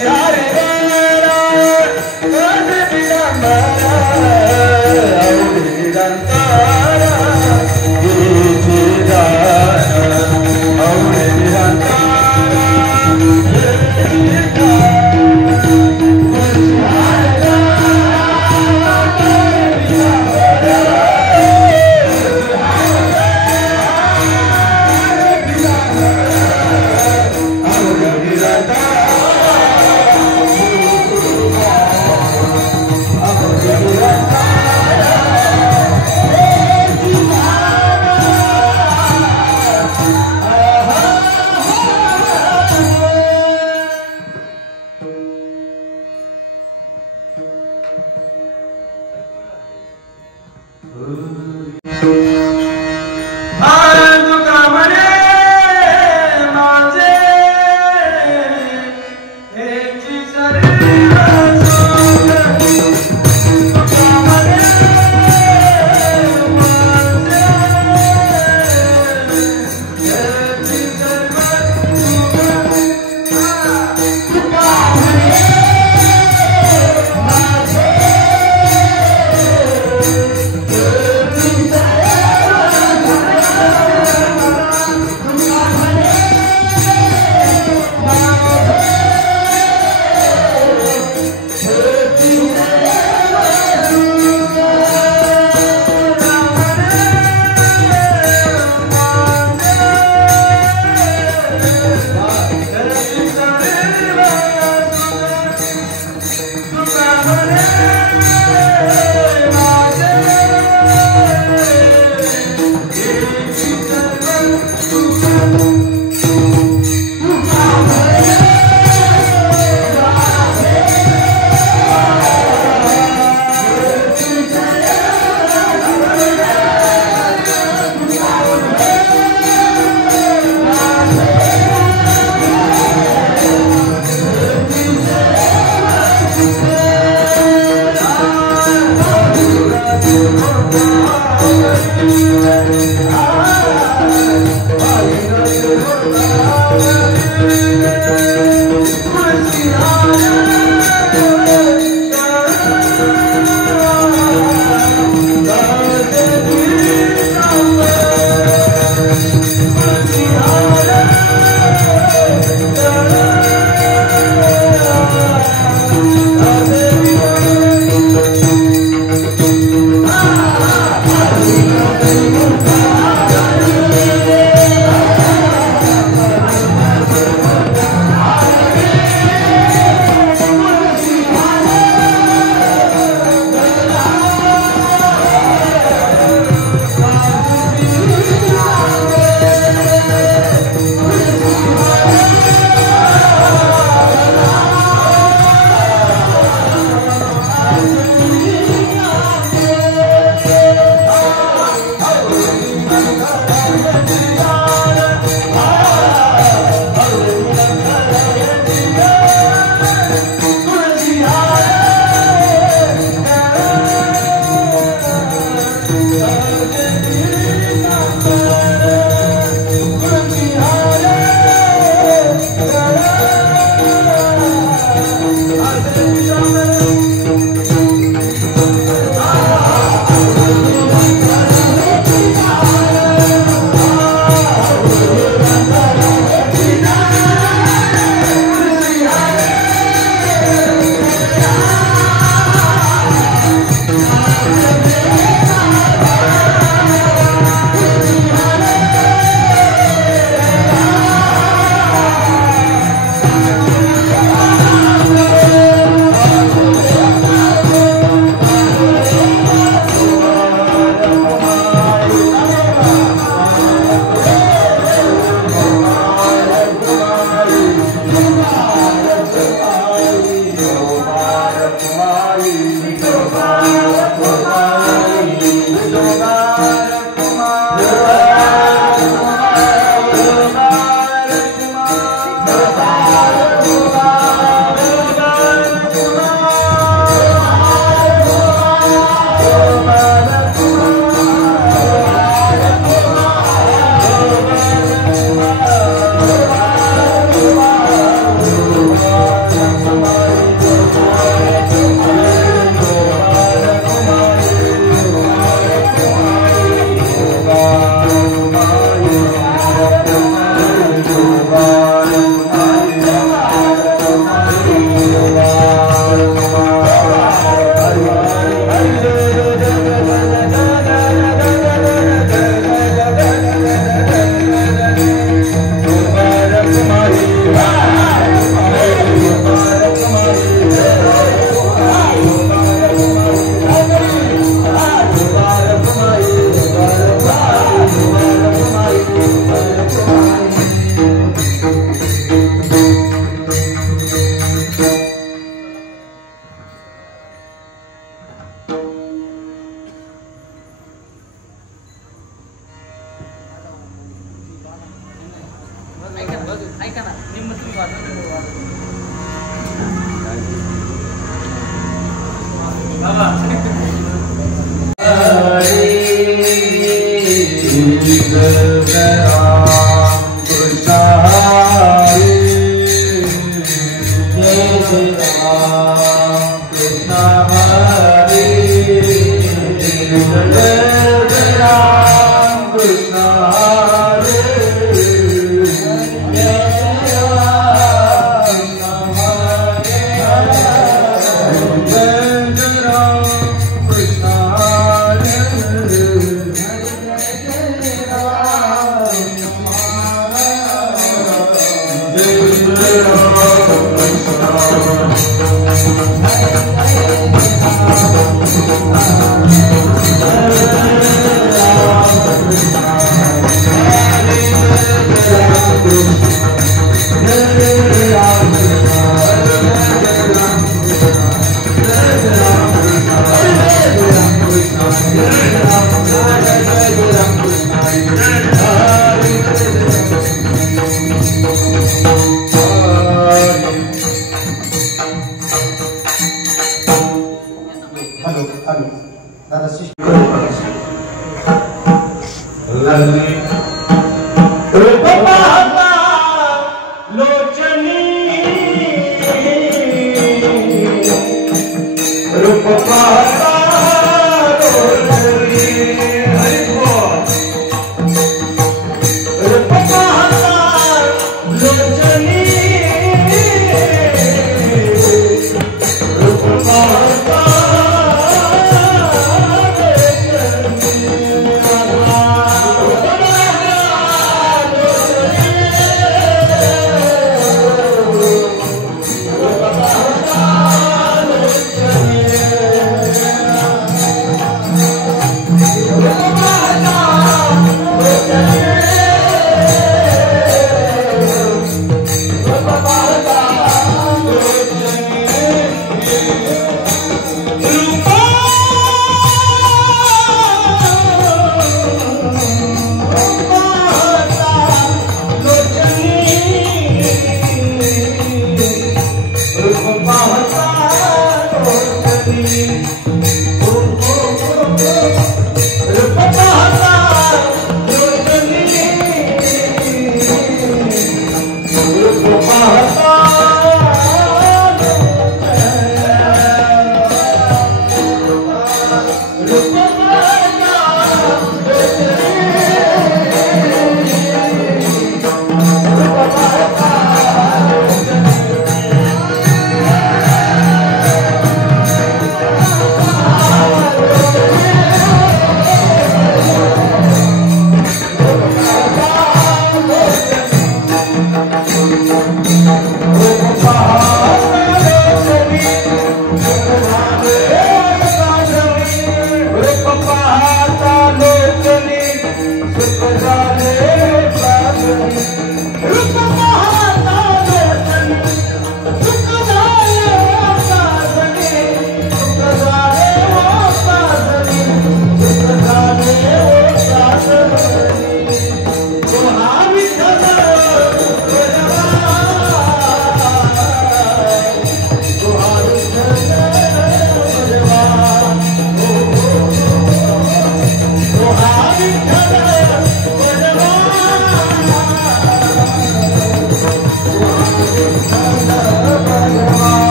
Yeah.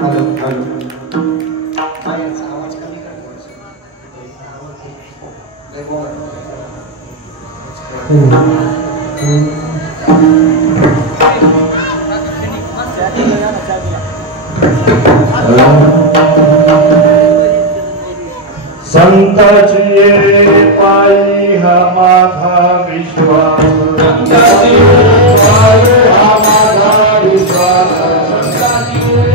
Hello hello आवाज कमी कर संताची पायी हा माझा विश्वास संताची पायी हा माझा विश्वास संताची पायी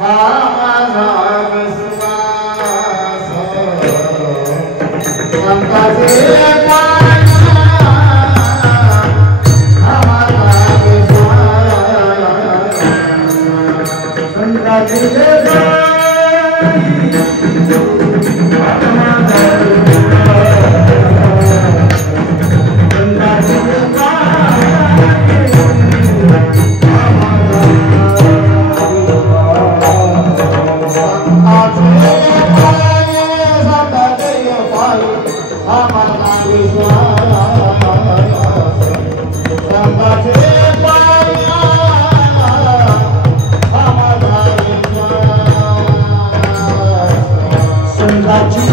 हा माझा विश्वास संताची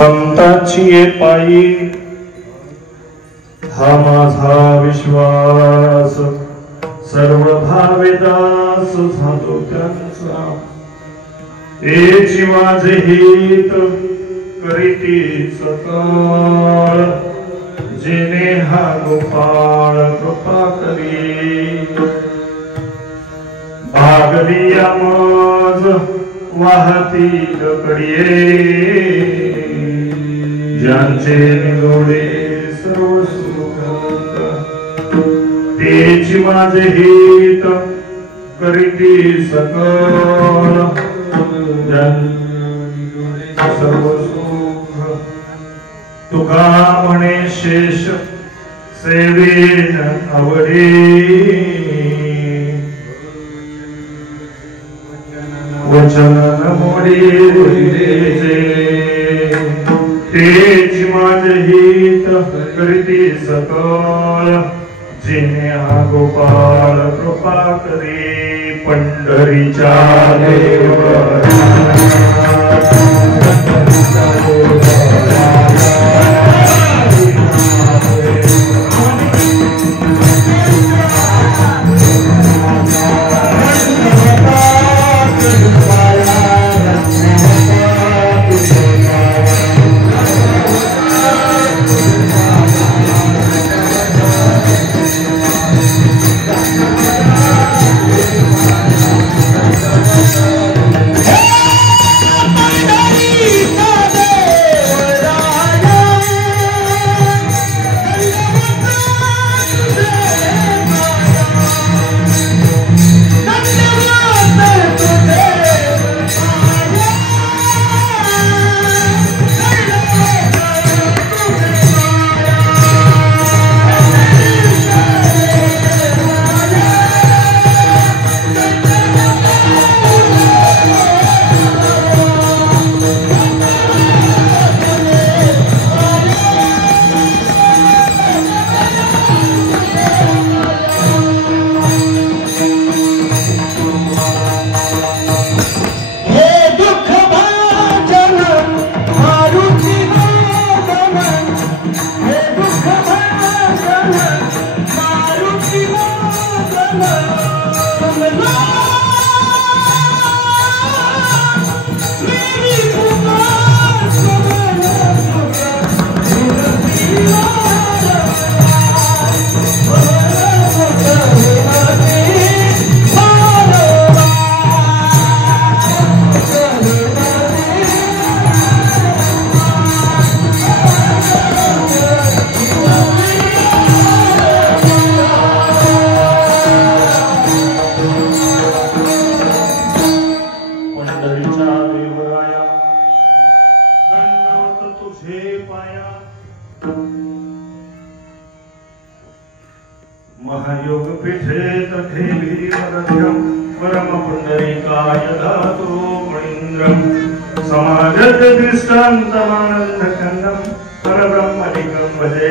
संताची पायी हा माझा विश्वास, सर्व भावेदास झालो त्यांचा, एची माझे हित करीती सकळ, जिने हा गोपाळ कृपा करी, भागली आमज वाहती कडिये, ज्यांचे निगोडे सर्व सुख, तेची माझे हित करीती सकळ, सर्व सुख, तुका म्हणे शेष सेवेन आवडे, वचन मोडीचे, तेच माझे हित करीती सकळ, जिने हा गोपाळ कृपा करी, पंढरीच्या महायोग पीठे तथेवी वरद्यं परम पुंडरीकाय धातो मणीन्द्रं समाजत दृष्टान्तमानन्दकन्दं परब्रह्मनिकं भजे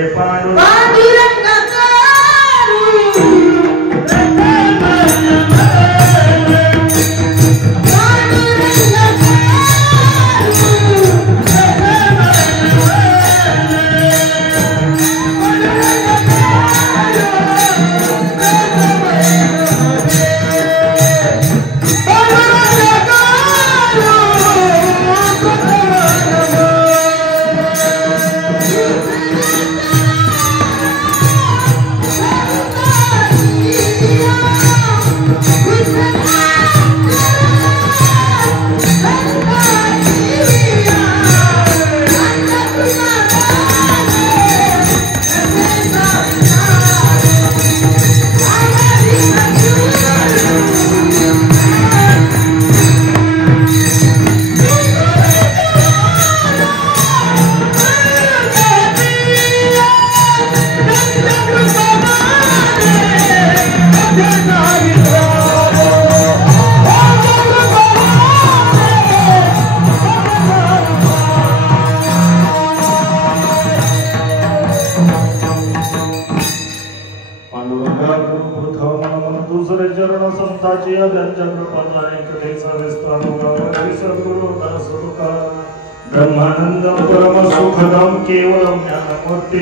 ब्रह्मानंदं परम सुखदं केवलं ज्ञानमूर्ति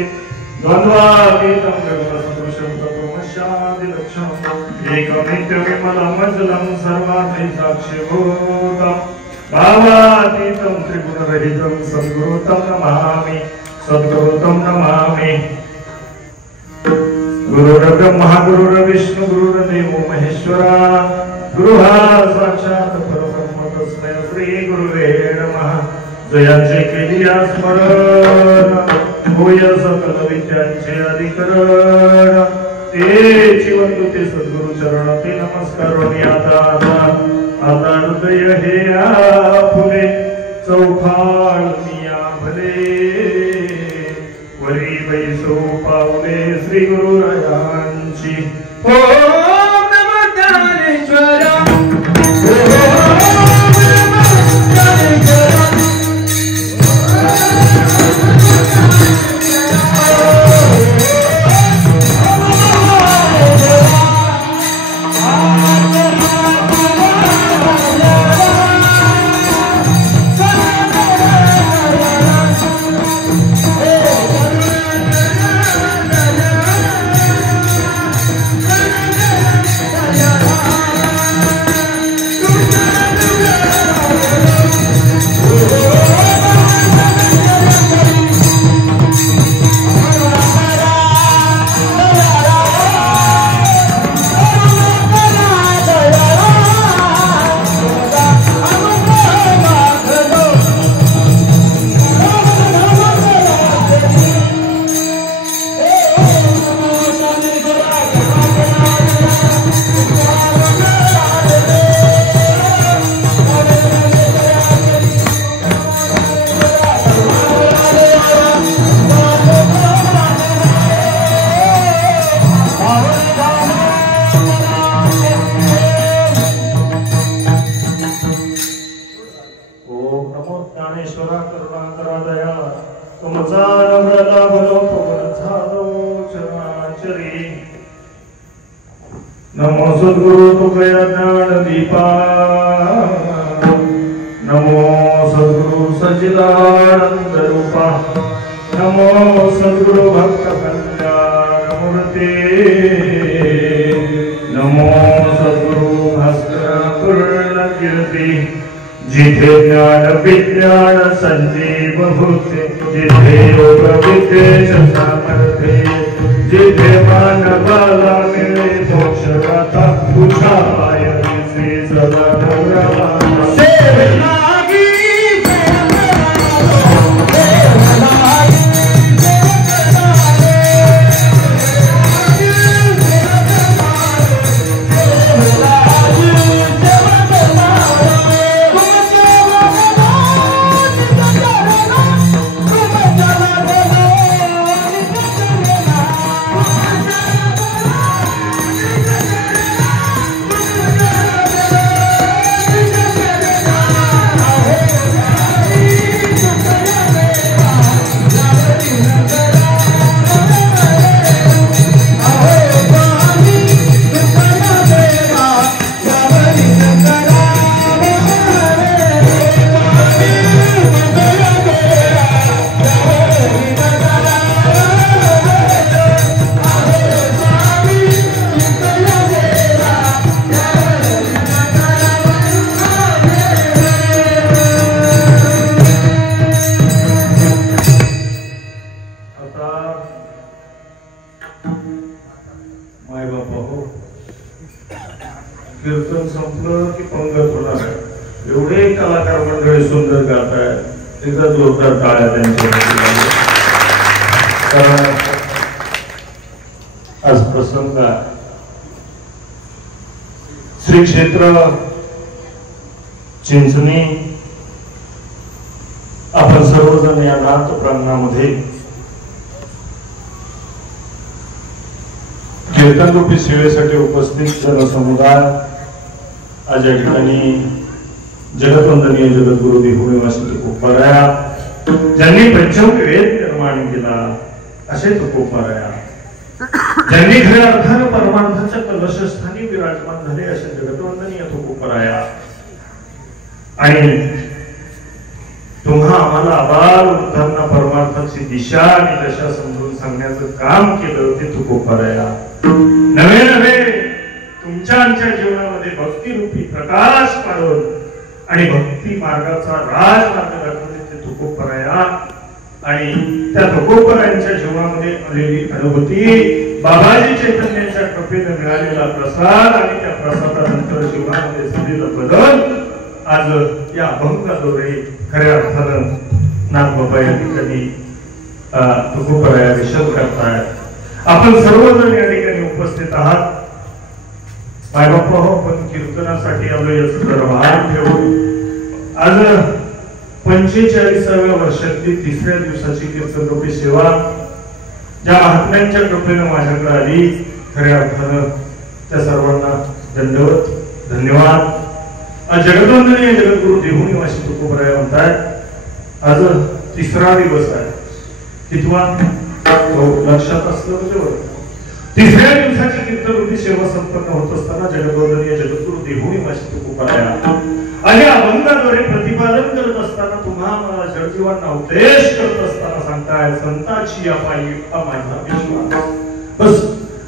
द्वन्द्वातीतं निर्मलसदृशं तत्त्वमस्यादिलक्षणम् एकमित्यविमलमजलं सर्वार्थै साक्षीभूतं भावातीतं त्रिगुणरहितं सद्गुरुतं नमामि सद्गुरुतं नमामि। गुरुर्ब्रह्मा गुरुर्विष्णु गुरुर्देवो महेश्वरा गुरुः साक्षात् परब्रह्म तस्मै श्री गुरुवे नमः। जयांचे केली स्मरण होय सकल विद्यांचे अधिकरण तेची वंदू ते सद्गुरु चरण ते नमस्कार आता हृदय हे फुले चौफाळ मिया भले वरी बैसो पावले श्री गुरुरायांची। ओम नमः ज्ञानेश्वरा नमो सद्गुरु तुकया ज्ञान दीपा नमो सद्गुरु सच्चिदानंद रूपा नमो सद्गुरु भक्त कल्याण मूर्ति नमो सद्गुरु भास्कर पूर्ण कीर्ति जिथे ज्ञान विज्ञान संजीव होते जिथे योग विद्येश सामर्थ्य जिथे मानवाला मिळे मोक्ष गाथा तुझा पायरी श्री सदानंद सेवलागी कीर्तन संपलं की पंगत होणार आहे। एवढे कलाकार मंडळी सुंदर गात आहेत, एकदा जोरदार टाळ्या त्यांच्यासाठी। आज प्रसंग श्री क्षेत्र चिंचणी आपण सर्वजण या नाथ प्रांगणामध्ये कीर्तन रूपी सेवेसाठी उपस्थित जनसमुदाय आज या ठिकाणी जगतवंदनीय जगद्गुरु देहुनिवासी तुकोबाराया ज्यांनी पंचमुखी वेद निर्माण केला असे तुकोबाराया ज्यांनी खऱ्या अर्थाने परमार्थाच्या कलशस्थानी विराजमान झाले असे जगतवंदनीय तुकोबाराया आणि तुम्हा आम्हाला आबाल वृद्धांना परमार्थाची दिशा आणि दशा समजून सांगण्याचं काम केलं ते तुकोबराया. नवे नवे तुमच्या आमच्या जीवनामध्ये भक्तिरूपी प्रकाश पाडून आणि भक्ती मार्गाचा राजमार्ग दाखवले ते तुकोबराया. आणि त्या तुकोबरायांच्या जीवनामध्ये आलेली अनुभूती, बाबाजी चैतन्याच्या कृपेने मिळालेला प्रसाद आणि त्या प्रसादानंतर जीवनामध्ये झालेला बदल आज या अभंगाद्वारे खऱ्या अर्थानं नागबाबा या ठिकाणी तुकोबराया विशद करतायत. आपण सर्वजण या ठिकाणी उपस्थित आहात. मायबापा हो, आपण कीर्तनासाठी आलो याचं जरा भान ठेवू. आज 45व्या वर्षातली 3ऱ्या दिवसाची कीर्तनरूपी सेवा ज्या महात्म्यांच्या कृपेनं माझ्याकडे आली, खऱ्या अर्थानं त्या सर्वांना दंडवत, धन्यवाद. आज जगदवंदनीय जगद्गुरु देहुनिवासी तुकोबराया म्हणतात आज 3रा दिवस आहे. कितवा लक्षात असलं म्हणजे 3ऱ्या दिवसाची कीर्तनरूपी सेवा संपन्न होत असताना जगदवंदनीय जगद्गुरु देहुनिवासी तुकोबराया आणि अभंगाद्वारे प्रतिपादन करत असताना तुम्हा मला जगजीवांना उपदेश करत असताना सांगताय, संताची अपायी माझा विश्वास. बस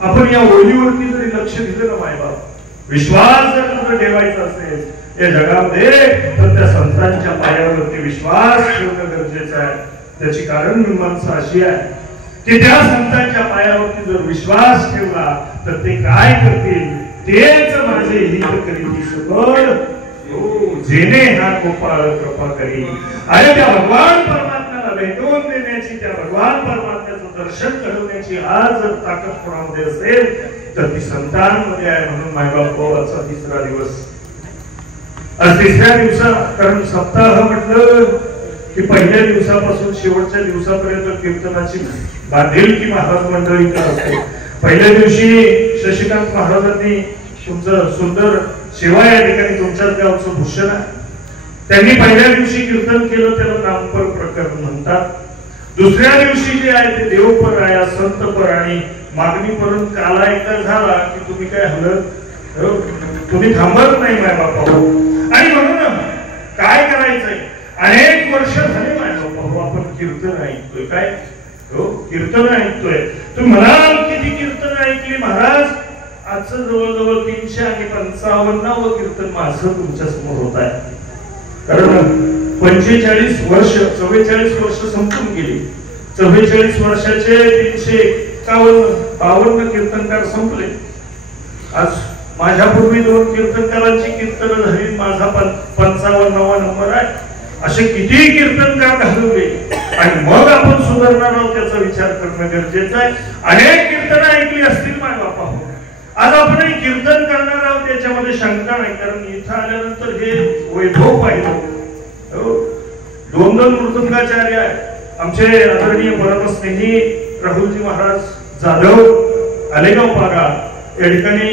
आपण या ओळीवरती जरी लक्ष दिलं ना मायबाप, विश्वास जर कुठं ठेवायचा असेल या जगामध्ये तर त्या संतांच्या पायावरती विश्वास ठेवणं गरजेचं आहे. त्याची कारण मीमांसा अशी आहे की त्या संतांच्या पायावरती जर विश्वास ठेवला तर ते काय करतील, तेच माझे हित करीती सकळ जेणे हा गोपाळ कृपा करी. अरे त्या भगवान परमात्म्याला भेटवून देण्याची, त्या भगवान परमात्म्याचं दर्शन घडवण्याची आज जर ताकद कोणामध्ये असेल तर ती संतांमध्ये आहे. म्हणून मायबापाचा 3रा दिवस. आज 3ऱ्या दिवसा, कारण सप्ताह म्हटलं की पहिल्या दिवसापासून शेवटच्या दिवसापर्यंत कीर्तनाची बांधिलकी महाराज मंडळी असते. पहिल्या दिवशी शशिकांत महाराजांनी तुमचं सुंदर सेवा या ठिकाणी तुमच्याच गावचं भूषण आहे. त्यांनी पहिल्या दिवशी कीर्तन केलं, त्याला नामपर प्रकरण म्हणतात. 2ऱ्या दिवशी जे आहे ते देवपर आहे, संतपर आणि मागणीपर्यंत काला एकदा झाला की तुम्ही काय हलत, तुम्ही थांबत नाही मायबापा. आणि म्हणून काय करायचंय, अनेक वर्ष झाले मायबापा आपण कीर्तन ऐकतोय. काय कीर्तन ऐकतोय. तुम्ही म्हणाल किती कीर्तन ऐकली महाराज? आजचं जवळजवळ 355वं कीर्तन माझं तुमच्या समोर होत आहे. कारण 45 वर्ष, 44 वर्ष संपून गेली. 44 वर्षाचे 351 कीर्तनकार संपले. आज माझ्यापूर्वी 2 कीर्तनकारांची कीर्तन झाली, माझा 55वा नंबर आहे. असे किती कीर्तनकार घालवले आणि मग आपण सुधारणार आहोत त्याचा विचार करणं गरजेचं आहे. अनेक कीर्तन ऐकली असतील मायबापा, आज आपण कीर्तन करणार आहोत त्याच्यामध्ये शंका नाही. कारण इथं आल्यानंतर हे वैभव पाहिलं. 2 मृदंगाचार्य आहेत आमचे आदरणीय परमस्नेही राहुलजी महाराज जाधव आलेगाव पागा या ठिकाणी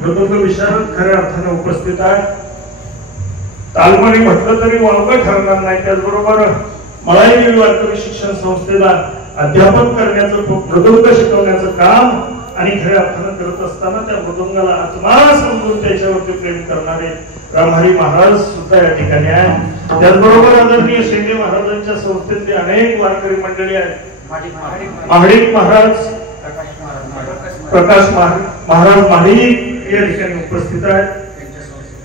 मृदंग विशारद खऱ्या अर्थाने उपस्थित आहे. तालमणी म्हटलं तरी वावगं ठरणार नाही. त्याचबरोबर मलाही वारकरी शिक्षण संस्थेला अध्यापन करण्याचं, मृदंग शिकवण्याचं काम आणि खऱ्या अर्थानं करत असताना त्या मृदंगाला आत्मा समजून त्याच्यावरती प्रेम करणारे रामहरी महाराज सुद्धा या ठिकाणी आहे. त्याचबरोबर आदरणीय शेंडे महाराजांच्या संस्थेतले अनेक वारकरी मंडळी आहेत. महाडिक महाराज, प्रकाश महाराज महाडिक या ठिकाणी उपस्थित आहेत.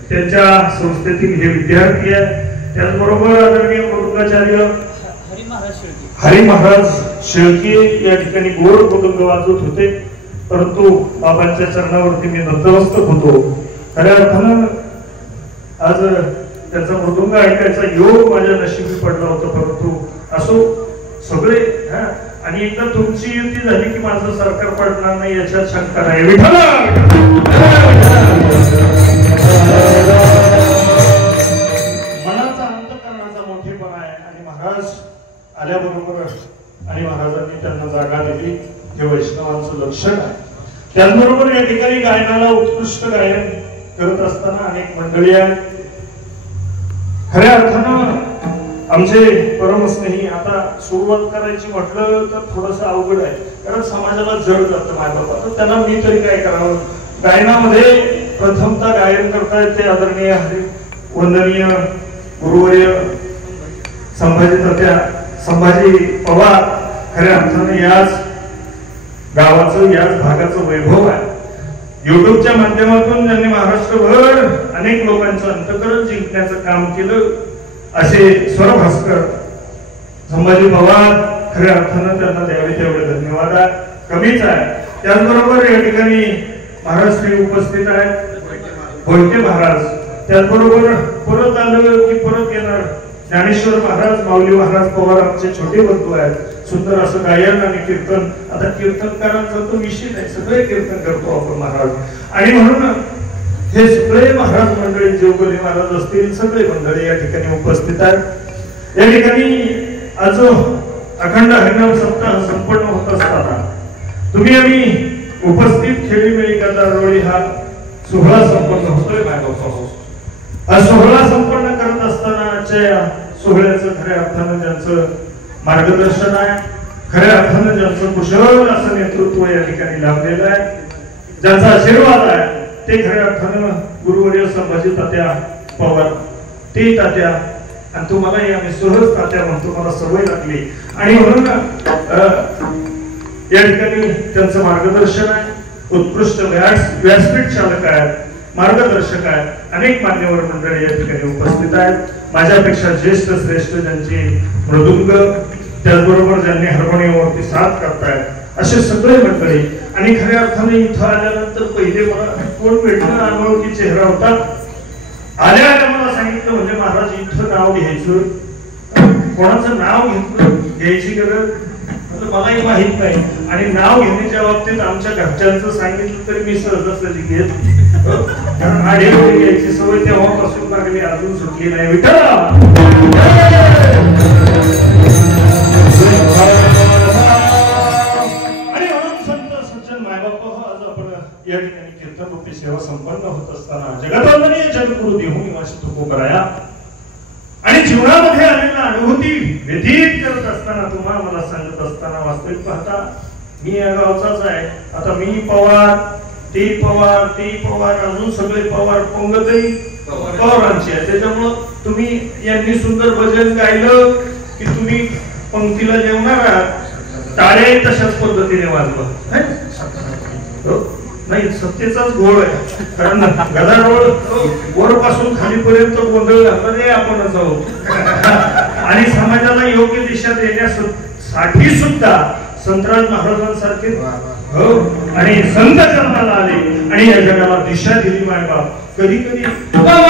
त्यांच्या संस्थेतील हे विद्यार्थी आहेत. त्याचबरोबर आदरणीय मृदंगाचार्य हरी महाराज शेळके या ठिकाणी गोड मृदंग वाजवत होते. परंतु बाबांच्या चरणावरती मी नतमस्तक होतो. खऱ्या अर्थानं आज त्याचा मृदंग ऐकायचा योग माझ्या नशिबी पडला होता. परंतु असो सगळे आणि एकदा तुमची युती झाली की माझं सरकार पडणार नाही याच्यात शंका नाही. मनाचा अंतःकरणाचा मोठेपणा आहे आणि महाराज आल्याबरोबर आणि महाराजांनी त्यांना जागा दिली हे वैष्णवांचं लक्षण आहे. त्याचबरोबर या ठिकाणी गायनाला उत्कृष्ट गायन करत असताना अनेक मंडळी आहेत. खऱ्या अर्थानं आमचे परमस्नेही, आता सुरुवात करायची म्हटलं तर थोडस अवघड आहे कारण समाजाला जड जातं मायबापा. तर त्यांना मी तरी काय करावं. गायनामध्ये प्रथमतः गायन करतायत ते आदरणीय हरी वंदनीय गुरुवर्य संभाजी पवार खऱ्या अर्थाने याच गावाचं याच भागाचं वैभव आहे. युट्यूबच्या माध्यमातून त्यांनी महाराष्ट्रभर अनेक लोकांचं अंतःकरण जिंकण्याचं काम केलं. असे स्वरभास्कर संभाजी पवार खऱ्या अर्थानं त्यांना द्यावे तेवढे धन्यवाद आहे, कमीच आहे. त्याचबरोबर या ठिकाणी महाराष्ट्री उपस्थित आहेत, भोईटे महाराज. त्याचबरोबर परत आलं की परत येणार ज्ञानेश्वर महाराज, माऊली महाराज पवार आमचे छोटे बंधू आहेत. सुंदर असं गायन आणि कीर्तन. आता कीर्तनकारांचा तो विषय नाही, सगळे कीर्तन करतो आपण महाराज. आणि म्हणून हे सगळे महाराज मंडळी, जेवगले महाराज असतील, सगळे मंडळी या ठिकाणी उपस्थित आहेत. या ठिकाणी आज अखंड हरिनाम सप्ताह संपन्न होत असताना तुम्ही आम्ही उपस्थित खेळीमेळी गदारोळी हा सोहळा संपन्न होतोय. हा सोहळा संपन्न करत असतानाच्या सोहळ्याचं खऱ्या अर्थानं ज्यांचं मार्गदर्शन आहे, खऱ्या अर्थानं ज्यांचं कुशल असं नेतृत्व या ठिकाणी लाभलेलं आहे, ज्यांचा आशीर्वाद आहे, ते खऱ्या अर्थानं गुरुवर्य संभाजी तात्या पवार, ते तात्या. आणि तुम्हालाही आम्ही सहज तात्या म्हणतो, मला सवय लागली. आणि म्हणून या ठिकाणी त्यांचं मार्गदर्शन आहे. उत्कृष्ट व्यासपीठ चालक आहेत, मार्गदर्शक आहेत, अनेक मान्यवर मंडळी या ठिकाणी उपस्थित आहेत. माझ्यापेक्षा ज्येष्ठ श्रेष्ठ ज्यांची मृदुंग, त्याचबरोबर ज्यांनी हार्मोनियमवरती साथ करतायत, असे सगळे मंडळी. आणि खऱ्या अर्थाने इथं आल्यानंतर पहिले मला कोण भेटलं, अनोळखी चेहरा होता. आल्या मला सांगितलं, म्हणजे महाराज इथं नाव घ्यायचं, कोणाचं नाव घ्यायची गरज मलाही माहित नाही. आणि नाव घेण्याच्या बाबतीत आमच्या घरच्यांचं सांगितलं तरी मी सहजासहजी घेत, कारण आडे घ्यायची सवय तेव्हापासून लागली, अजून सुटली नाही. विठ्ठल आणि म्हणून संत सज्जन मायबाप, आज आपण या ठिकाणी कीर्तन रूपी सेवा संपन्न होत असताना जगतवंदनीय जगद्गुरु देहू निवासी तुकोबराया आणि जीवनामध्ये आलेल्या अनुभूती व्यतीत करत असताना, तुम्हाला मला सांगत असताना, वास्तविक पाहता मी या गावचाच आहे. आता मी पवार, ती पवार, ती पवार, अजून सगळे पवार, पंगतही पवारांची आहे. त्याच्यामुळं तुम्ही यांनी सुंदर भजन गायलं की तुम्ही पंक्तीला जेवणार आहात, टाळे तशाच पद्धतीने वाजवा. नाही, सत्तेचाच घोळ आहे. कारण गदारोळ वरपासून खालीपर्यंत गोंधळ घालणारे आपणच आहोत. आणि समाजाला योग्य दिशा देण्यासाठी सुद्धा संतराज महाराजांसारखे आणि संत जन्माला आले आणि या जगाला दिशा दिली. मायबाप कधी कधी Oh,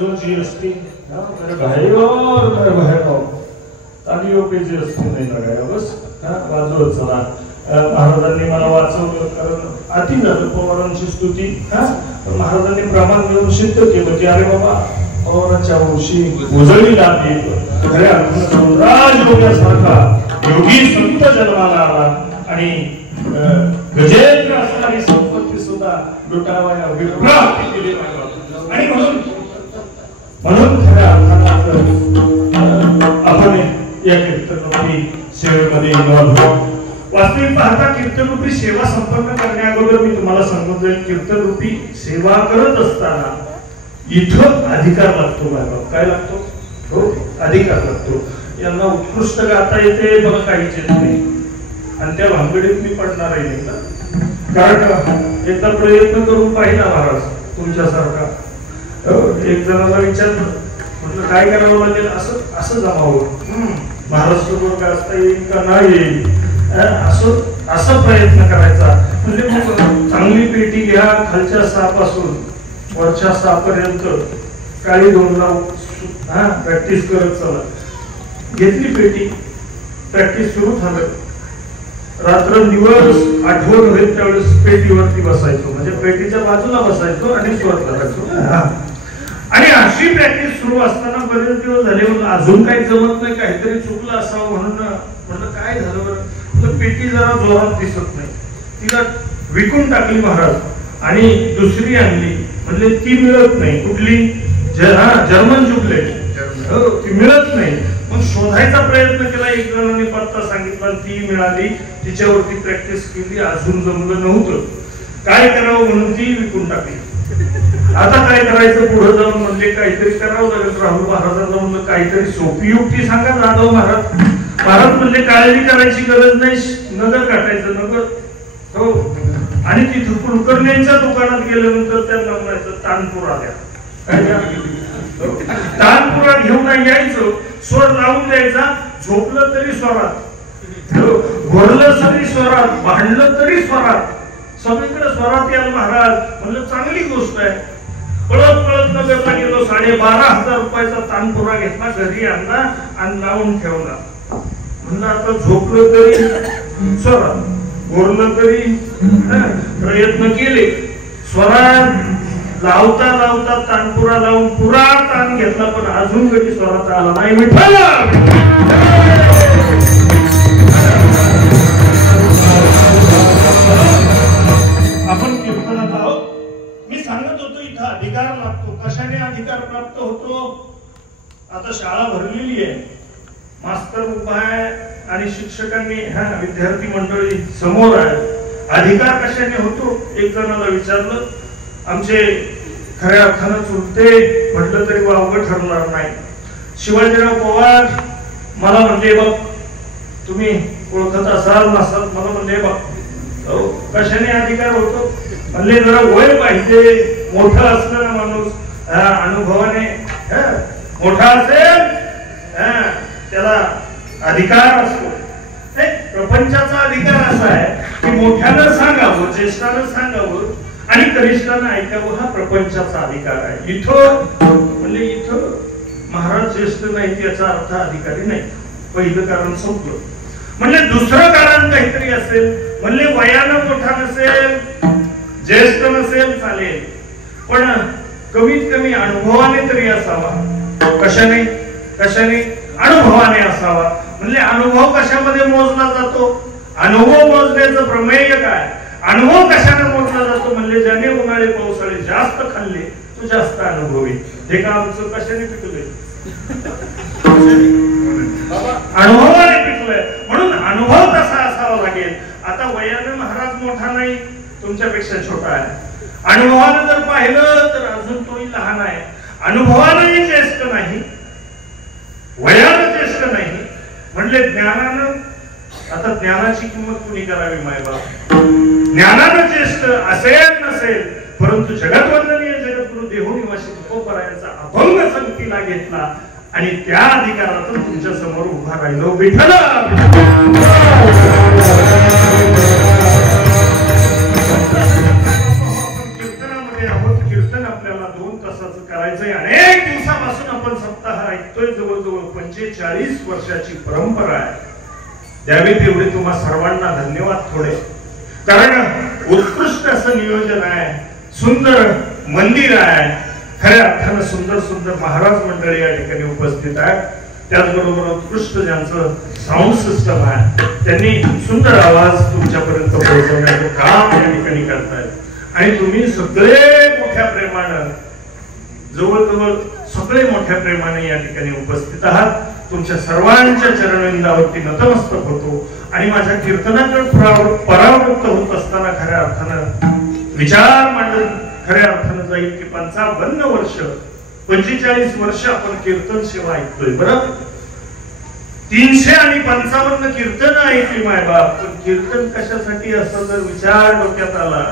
जो जीएसटी मेरे भाइयों और मेरे बहनों, तालियों पे जीएसटी नहीं लगाया बस वाजवत चला. महाराजांनी मला वाचवलं कारण अति झालं पवारांची स्तुती. महाराजांनी प्रमाण देऊन सिद्ध केलं की अरे बाबा पवारांच्या वंशी उजळी लागली. खऱ्या अर्थानं राजयोग्यासारखा योगी संत जन्माला आला आणि गजेंद्र असणारी संपत्ती सुद्धा लुटावया विभ्रांती केली पाहिजे. आणि म्हणून खऱ्या अर्थानं आपण या कीर्तनरूपी सेवेमध्ये इन्व्हॉल्व्ह होतो. वास्तविक पाहता कीर्तनरूपी सेवा संपन्न करण्या अगोदर मी तुम्हाला सांगत जाईल, कीर्तनरूपी सेवा करत असताना इथं अधिकार लागतो. काय लागतो? हो, अधिकार लागतो. यांना उत्कृष्ट गाता येते मला काहीच येत नाही आणि त्या भानगडीत मी पडणार नाही का? कारण एकदा प्रयत्न करून पाहिला महाराज तुमच्यासारखा. एक जणाला विचारलं, म्हटलं काय करावं लागेल? असं जमावं महाराष्ट्र गाजता येईल का नाही येईल असं प्रयत्न करायचा. म्हणजे चांगली पेटी घ्या, खालच्या सहापासून वरच्या सहापर्यंत काळी दोन लावून प्रॅक्टिस करत चला. घेतली पेटी, प्रॅक्टिस सुरू झालं. रात्र दिवस आठवण होईल त्यावेळेस पेटीवरती बसायचो, म्हणजे पेटीच्या बाजूला बसायचो आणि स्वर करायचो. आणि अशी प्रॅक्टिस सुरू असताना बरेच दिवस झाले, अजून काही जमत नाही, काहीतरी चुकलं असावं म्हणून म्हणलं काय झालं बरं, पेटी जरा जोरात दिसत नाही. तिला विकून टाकली महाराज आणि दुसरी आणली. म्हणजे ती मिळत नाही. कुठली? जर्मन चुकलेट, ती मिळत नाही. मग शोधायचा प्रयत्न केला. एक जणांनी पत्ता सांगितला, ती मिळाली. तिच्यावरती प्रॅक्टिस केली, अजून जमलं नव्हतं. काय करावं म्हणून ती विकून टाकली. आता काय करायचं? पुढे जाऊन म्हणजे काहीतरी करावं लागेल. राहुल महाराजांना म्हणलं काहीतरी सोपी युक्ती सांगा जाधव महाराज. महाराज म्हणजे काळजी करायची गरज नाही, नगर काटायचं नगर. हो. आणि तिथं कुलकर्ण्यांच्या दुकानात गेल्यानंतर त्यांना म्हणायचं तानपुरा द्या. काय द्या? तानपुरा घेऊन यायचं, स्वर लावून द्यायचा. झोपलं तरी स्वरात, घोरलं तरी स्वरात, भांडलं तरी स्वरात, सगळीकडे स्वरात याल महाराज. म्हणलं चांगली गोष्ट आहे. पळत पळत नगरला गेलो. 12,500 रुपयाचा तानपुरा घेतला, घरी आणला आणि लावून ठेवला. म्हणलं आता झोपलं तरी स्वरात, घोरलं तरी. प्रयत्न केले, स्वरात लावता लावता तानपुरा लावून पुरा ताण घेतला, पण अजून कधी स्वरात आला नाही. विठ्ठल आपण कीर्तनात आहोत. मी सांगत होतो इथं अधिकार लागतो. कशाने अधिकार प्राप्त होतो? आता शाळा भरलेली आहे, मास्तर उभा आहे आणि शिक्षकांनी विद्यार्थी मंडळी समोर आहे. अधिकार कशाने होतो? एक जणाला विचारलं, आमचे खऱ्या अर्थानं चुलते म्हटलं तरी वावगं ठरणार नाही. शिवाजीराव पवार मला म्हणले, बघ तुम्ही ओळखत असाल नसाल, मला म्हणले बघ कशाने अधिकार होतो? म्हणले जरा वय पाहिजे, मोठं असलं ना माणूस, अनुभवाने मोठा असेल त्याला अधिकार असतो. प्रपंचाचा अधिकार असा आहे की मोठ्यानं सांगावं, ज्येष्ठानं सांगावं आणि कनिष्ठानं ऐकावं, हा प्रपंचाचा अधिकार आहे. इथं म्हणजे इथं महाराज ज्येष्ठ नाहीत याचा अर्थ अधिकारी नाही. पहिलं कारण संपलं. म्हणजे दुसरं कारण काहीतरी असेल. म्हणजे वयानं मोठा नसेल, ज्येष्ठ नसेल चालेल, पण कमीत कमी अनुभवाने तरी असावा. कशाने? अनुभवाने असावा. म्हणजे अनुभव कशामध्ये मोजला जातो? अनुभव मोजण्याचं प्रमेय काय? अनुभव कशाने मोजला जातो? म्हणजे ज्याने उन्हाळे पावसाळे जास्त खाल्ले तो जास्त अनुभवी. हे का आमचं कशाने पिकलंय? अनुभवाने पिकलंय. म्हणून अनुभव कसा असावा लागेल. आता वयाने महाराज मोठा नाही, तुमच्यापेक्षा छोटा आहे. अनुभवानं जर पाहिलं तर अजून तोही लहान आहे. अनुभवानंही ज्येष्ठ नाही, वयानं ज्येष्ठ नाही. म्हणले ज्ञानानं, आता ज्ञानाची किंमत कुणी करावी मायबाप? ज्ञानानं ज्येष्ठ असेल नसेल, परंतु जगतवंदनीय जगद्गुरु देहोनिवासी तुकोबरायांचा अभंग संगतीला घेतला आणि त्या अधिकारातून तुमच्या समोर उभा राहिलो. विठ्ठल कीर्तनामध्ये आहोत. कीर्तन आपल्याला 2 तासाचं करायचंय. अनेक 45 वर्षाची परंपरा आहे. द्यावे तेवढे तुम्हा सर्वांना धन्यवाद थोडे. कारण उत्कृष्ट असं नियोजन आहे, सुंदर मंदिर आहे, खऱ्या अर्थानं सुंदर सुंदर महाराज मंडळी या ठिकाणी उपस्थित आहेत. त्याचबरोबर उत्कृष्ट ज्यांचं साऊंड सिस्टम आहे त्यांनी सुंदर आवाज तुमच्यापर्यंत पोहोचवण्याचं काम या ठिकाणी करतायत. आणि तुम्ही सगळे मोठ्या प्रेमानं, जवळजवळ सगळे मोठ्या प्रेमाने या ठिकाणी उपस्थित आहात. तुमच्या सर्वांच्या चरणविंदावरती नतमस्तक होतो. आणि माझ्या कीर्तनाकडे परावृत्त होत असताना खऱ्या अर्थानं विचार मांडून खऱ्या अर्थानं जाईल की 55 वर्ष 45 वर्ष आपण कीर्तन सेवा ऐकतोय. बरं 355 कीर्तन ऐकली मायबाप. पण कीर्तन कशासाठी असं जर विचार डोक्यात आला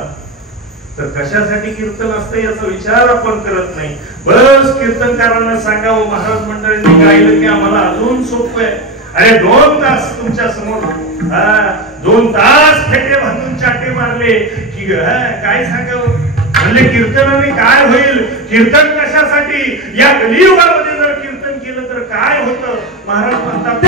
तर कशासाठी कीर्तन असतं याचा विचार आपण करत नाही. बस कीर्तनकारांना सांगावं, महाराज मंडळींनी गायलं की आम्हाला अजून सोपं आहे. अरे 2 तास तुमच्या समोर 2 तास फेटे बांधून चाटे मारले की काय सांगावं. म्हणजे कीर्तनाने काय होईल, कीर्तन कशासाठी, या कलियुगामध्ये जर कीर्तन केलं तर काय होतं. महाराज म्हणतात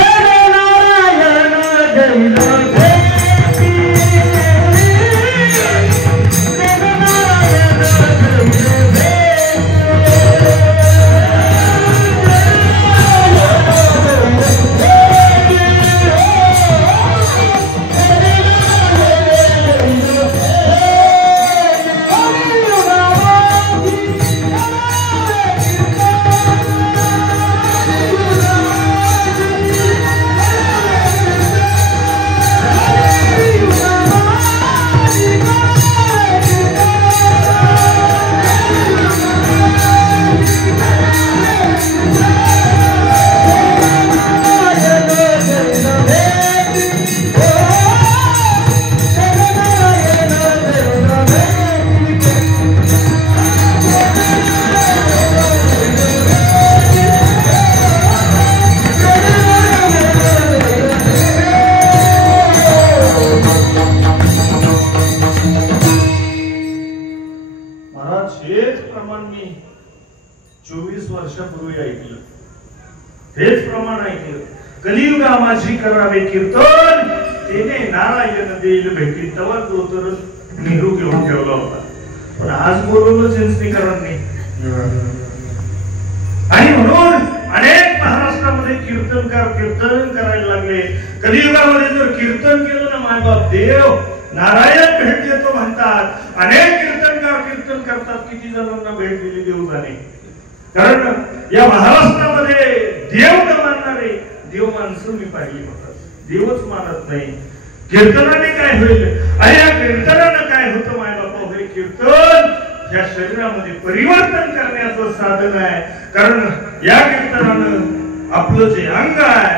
कलियुगा माझी करावे कीर्तन, तेने नारायण देईल भेटी. तवा तो तर नेहरू घेऊन ठेवला होता, पण आज बोलवलं चिंचणीकरांनी. आणि म्हणून अनेक महाराष्ट्रामध्ये कीर्तनकार कीर्तन करायला लागले. कलियुगामध्ये जर कीर्तन केलं ना मायबाप देव नारायण भेट देतो म्हणतात. अनेक कीर्तनकार कीर्तन करतात, किती जणांना भेट दिली देव जाणे. कारण या महाराष्ट्रामध्ये देव न मानणारे देव माणसं मी पाहिली होतात. देवच मानत नाही. कीर्तनाने काय होईल, अरे या कीर्तनानं काय होतं माय बापा. हे कीर्तन या शरीरामध्ये परिवर्तन करण्याचं साधन आहे. कारण या कीर्तनानं आपलं जे अंग आहे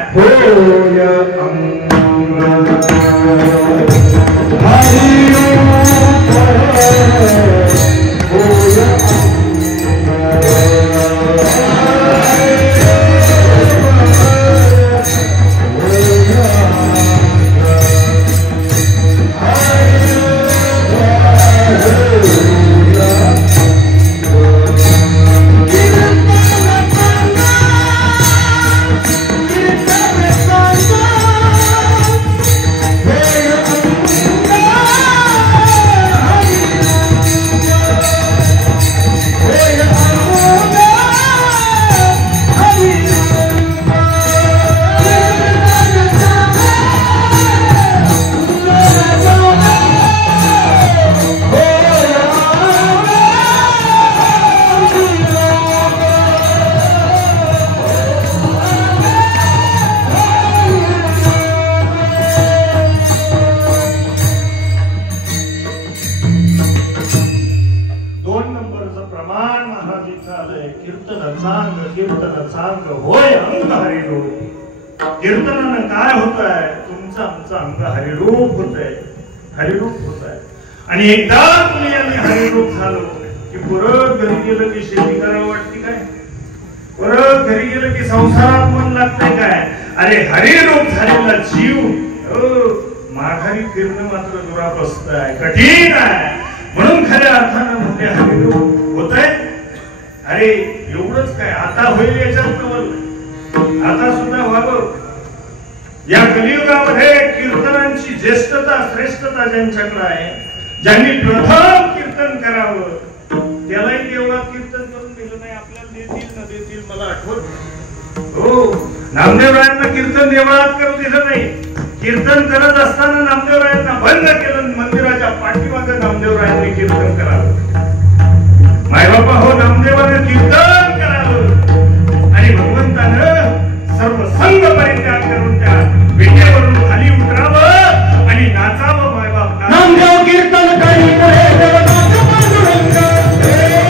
कीर्तनानं काय होत आहे, तुमचं आमचं अंग हरिरूप होत आहे, हरिरूप होत आहे. आणि एकदा तुम्ही आम्ही हरिरूप झालो की परत घरी गेलं की शेती करावं वाटते काय, परत घरी गेलं की संसारात मन लागतंय काय. अरे हरिरूप झालेला जीव माघारी फिरणं मात्र दुरापस्त आहे, कठीण आहे. म्हणून खऱ्या अर्थानं म्हणजे हरिरूप होत आहे. अरे एवढंच काय आता होईल याच्यात नवल आता सुद्धा व्हावं. या कलियुगामध्ये कीर्तनांची ज्येष्ठता श्रेष्ठता ज्यांच्याकडे आहे, ज्यांनी प्रथम कीर्तन करावं, त्यालाही देवळात कीर्तन करून दिलं नाही. आपल्याला देतील ना देतील मला आठवत. हो, नामदेवरायांना कीर्तन देवळात करू दिलं नाही. कीर्तन करत असताना नामदेवरायांना बंद केलं. मंदिराच्या पाठीमागे नामदेवरायांनी कीर्तन करावं. मायबापा हो, नामदेवाने कीर्तन करावं आणि भगवंतानं सर्व संघ परित्याग करून त्या विटेवरून खाली उतरावं आणि नाचावं. मायबाप नामदेव कीर्तन करी पुढे देवनाथ पांडुरंग,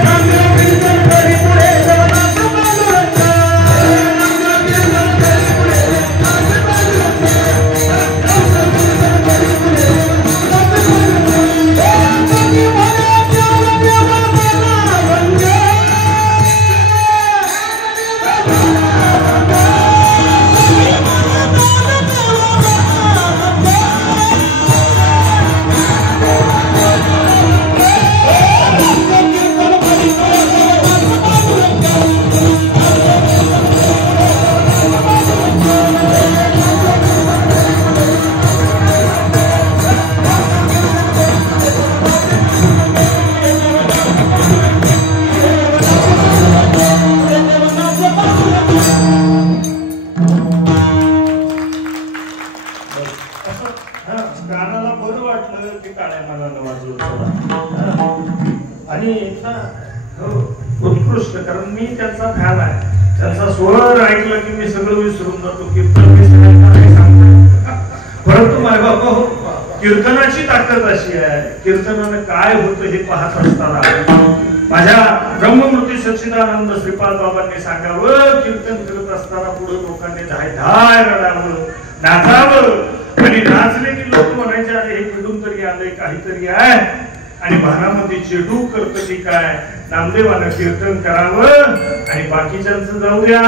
नामदेव कीर्तन करी पुढे देवनाथ पांडुरंग, नामदेव कीर्तन करी पुढे देवनाथ उत्कृष्ट. कारण मी त्यांचा फॅन आहे. त्यांचा स्वर ऐकला की मी सगळं विसरून जातो. कीर्तन विसरायला नाही सांगतो. परंतु माझ्या बाबा हो, कीर्तनाची ताकद अशी आहे. कीर्तनानं काय होतं हे पाहत असताना माझ्या ब्रह्ममूर्ती सच्चिदानंद श्रीपाद बाबांनी सांगावं, कीर्तन करत असताना पुढे लोकांनी धाय धाय रडावं, नाचावं आणि नाचले की लोक म्हणायचे अरे हे कुठून तरी आलंय, काहीतरी आहे आणि भानामध्ये चेटू करत की काय. नामदेवानं कीर्तन करावं आणि बाकीच्यांचं जाऊ द्या.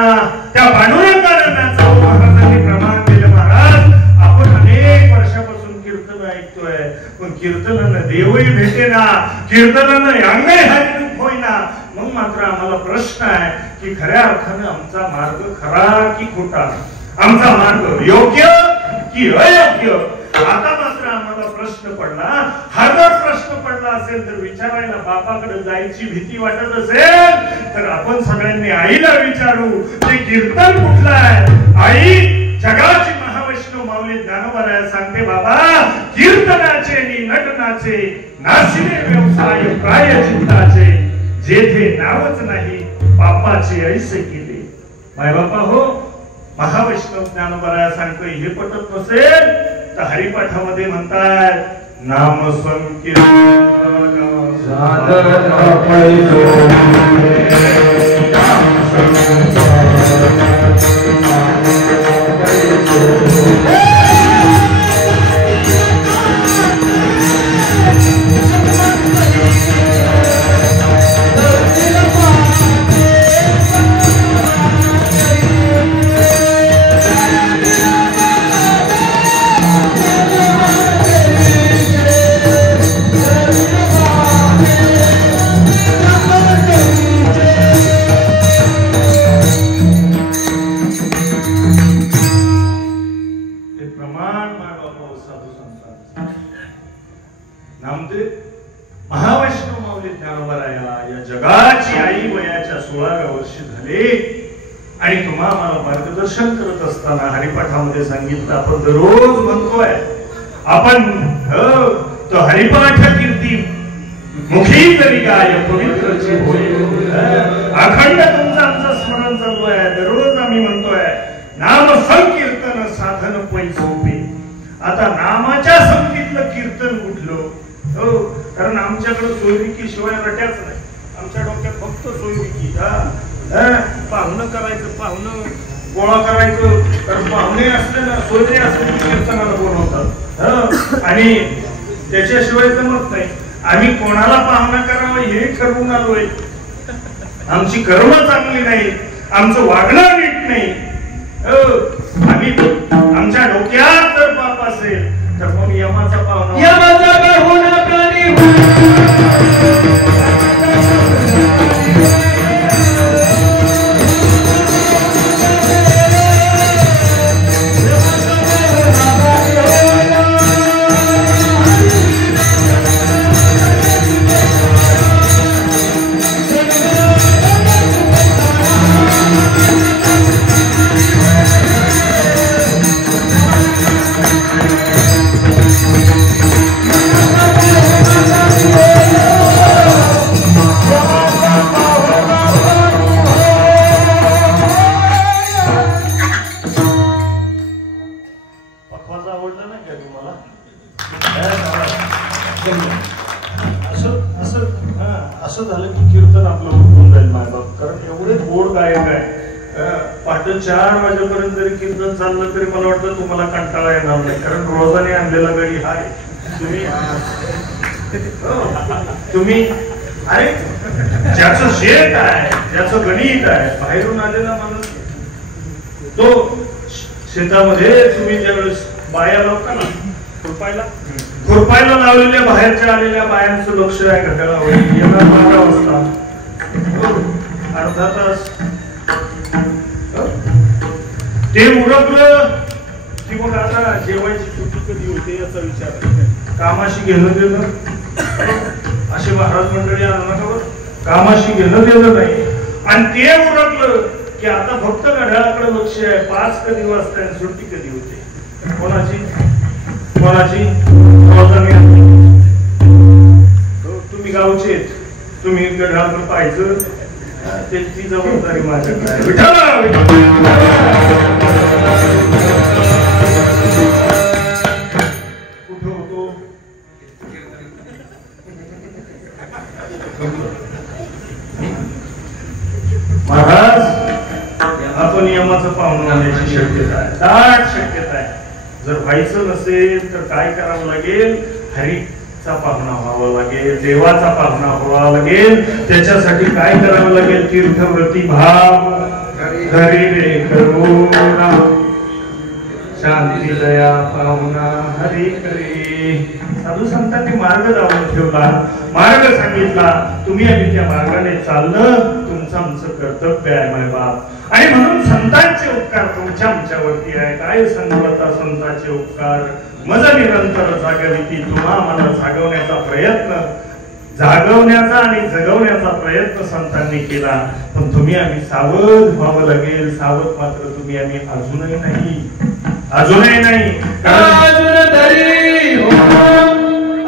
त्या पांडुरंगानं नाचावं. महाराजांनी प्रमाण दिलं. महाराज, आपण अनेक वर्षापासून कीर्तन ऐकतोय, पण कीर्तनानं देवही भेटेना, कीर्तनानं अंगही हात होईना. मग मात्र आम्हाला प्रश्न आहे की खऱ्या अर्थानं आमचा मार्ग खरा की खोटा, आमचा मार्ग योग्य की अयोग्य. आता मात्र आम्हाला प्रश्न पडला. हा जर प्रश्न पडला असेल तर विचारायला बापाकडे जायची भीती वाटत असेल तर आपण सगळ्यांनी आईला विचारू, ते कीर्तन कुठलं आहे. आई जगाची महावैष्णव माऊली ज्ञानोबा सांगते, बाबा कीर्तनाचे नि नटनाचे नाशिले व्यवसाय प्रायचित्ताचे, जेथे नावच नाही पापाचे ऐसे केले. माय बापा हो, महावैष्णव ज्ञानोबा सांगतोय हे पटत नसेल तर हरिपाठामध्ये म्हणतात नाम संकीर्तन मार्गदर्शन करत असताना हरिपाठामध्ये सांगितलं. आपण दररोज म्हणतोय आपण तो हरिपाठ कीर्ती मुखी तरी गाय पवित्रची होय. अखंड तुमचं आमचं स्मरण चालू आहे. दररोज आम्ही म्हणतोय नाम संकीर्तन साधन पै सोपे. आता नामाच्या संगतीतलं कीर्तन कुठलं. हो, कारण आमच्याकडे सोयरिकी शिवाय रट्याच नाही. आमच्या डोक्यात फक्त सोयरिकी. पाहुणं करायचं, पाहुणं गोळा करायचं, कारण पाहुणे असले ना, सोयरे असले की कीर्तनाला बोलवतात आणि त्याच्याशिवाय जमत नाही. आम्ही कोणाला पाहुणा करावं हे ठरवून आलोय. आमची कर्म चांगली नाही, आमचं वागणं नीट नाही. आम्ही आमच्या डोक्यात जर पाप असेल तर मग यमाचा पाहुणा आवाज आवडला नाही का तुम्हाला? असं झालं की कीर्तन आपलं उठून जाईल मायबाप, कारण एवढे गोड गायक आहे. पहाटे 4 वाजेपर्यंत जरी कीर्तन चाललं तरी मला वाटतं तुम्हाला कंटाळा येणार नाही, कारण रोजाने आणलेला गडी हाय. तुम्ही अरे ज्याचं शेत आहे, ज्याचं गणित आहे, बाहेरून आलेला माणूस तो शेतामध्ये तुम्ही ज्यावेळेस बाया लावता ना खुरपायला लावलेल्या बाहेरच्या आलेल्या बायांचं लक्ष आहे घड्याळावर. येणार 12 वाजता, अर्धा तास ते उरकलं की मग आता जेवायची सुट्टी कधी होते याचा विचार. कामाशी घेणं देणं असे महाराज मंडळी आणू नका बरं, कामाशी घेणं देणं नाही. आणि ते उरकलं की आता फक्त घड्याळाकडे लक्ष आहे. 5 कधी वाजता आणि सुट्टी कधी होते कोणाची कोणाची. तुम्ही गावचे, तुम्ही घड्याळाकडे पाहायचं, त्याची जबाबदारी माझ्याकडे आहे. कुठं होतो महाराज? आपण यमाचं पाहुणं होण्याची शक्यता आहे, दाट शक्यता आहे. जर व्हायचं नसेल तर काय करावं लागेल? हरीचा पाहुणा व्हावं लागेल, देवाचा पाहुणा व्हावा लागेल. त्याच्यासाठी काय करावं लागेल? तीर्थव्रती भाव हरी रे करुणा, शांती दया पाहुणा हरी करे. साधू संतांनी मार्ग लावून ठेवला, मार्ग सांगितला. तुम्ही आम्ही त्या मार्गाने चालणं तुमचं आमचं कर्तव्य आहे मायबाप. आणि म्हणून संतांचे उपकार तुमच्या आमच्यावरती आहे. काय संगवता संतांचे उपकार, मज निरंतर जागविती. तुम्हा मला जागवण्याचा प्रयत्न, जागवण्याचा आणि जगवण्याचा प्रयत्न संतांनी केला. पण तुम्ही आम्ही सावध व्हावं लागेल. सावध मात्र तुम्ही आम्ही अजूनही नाही, अजूनही नाही. अजून तरी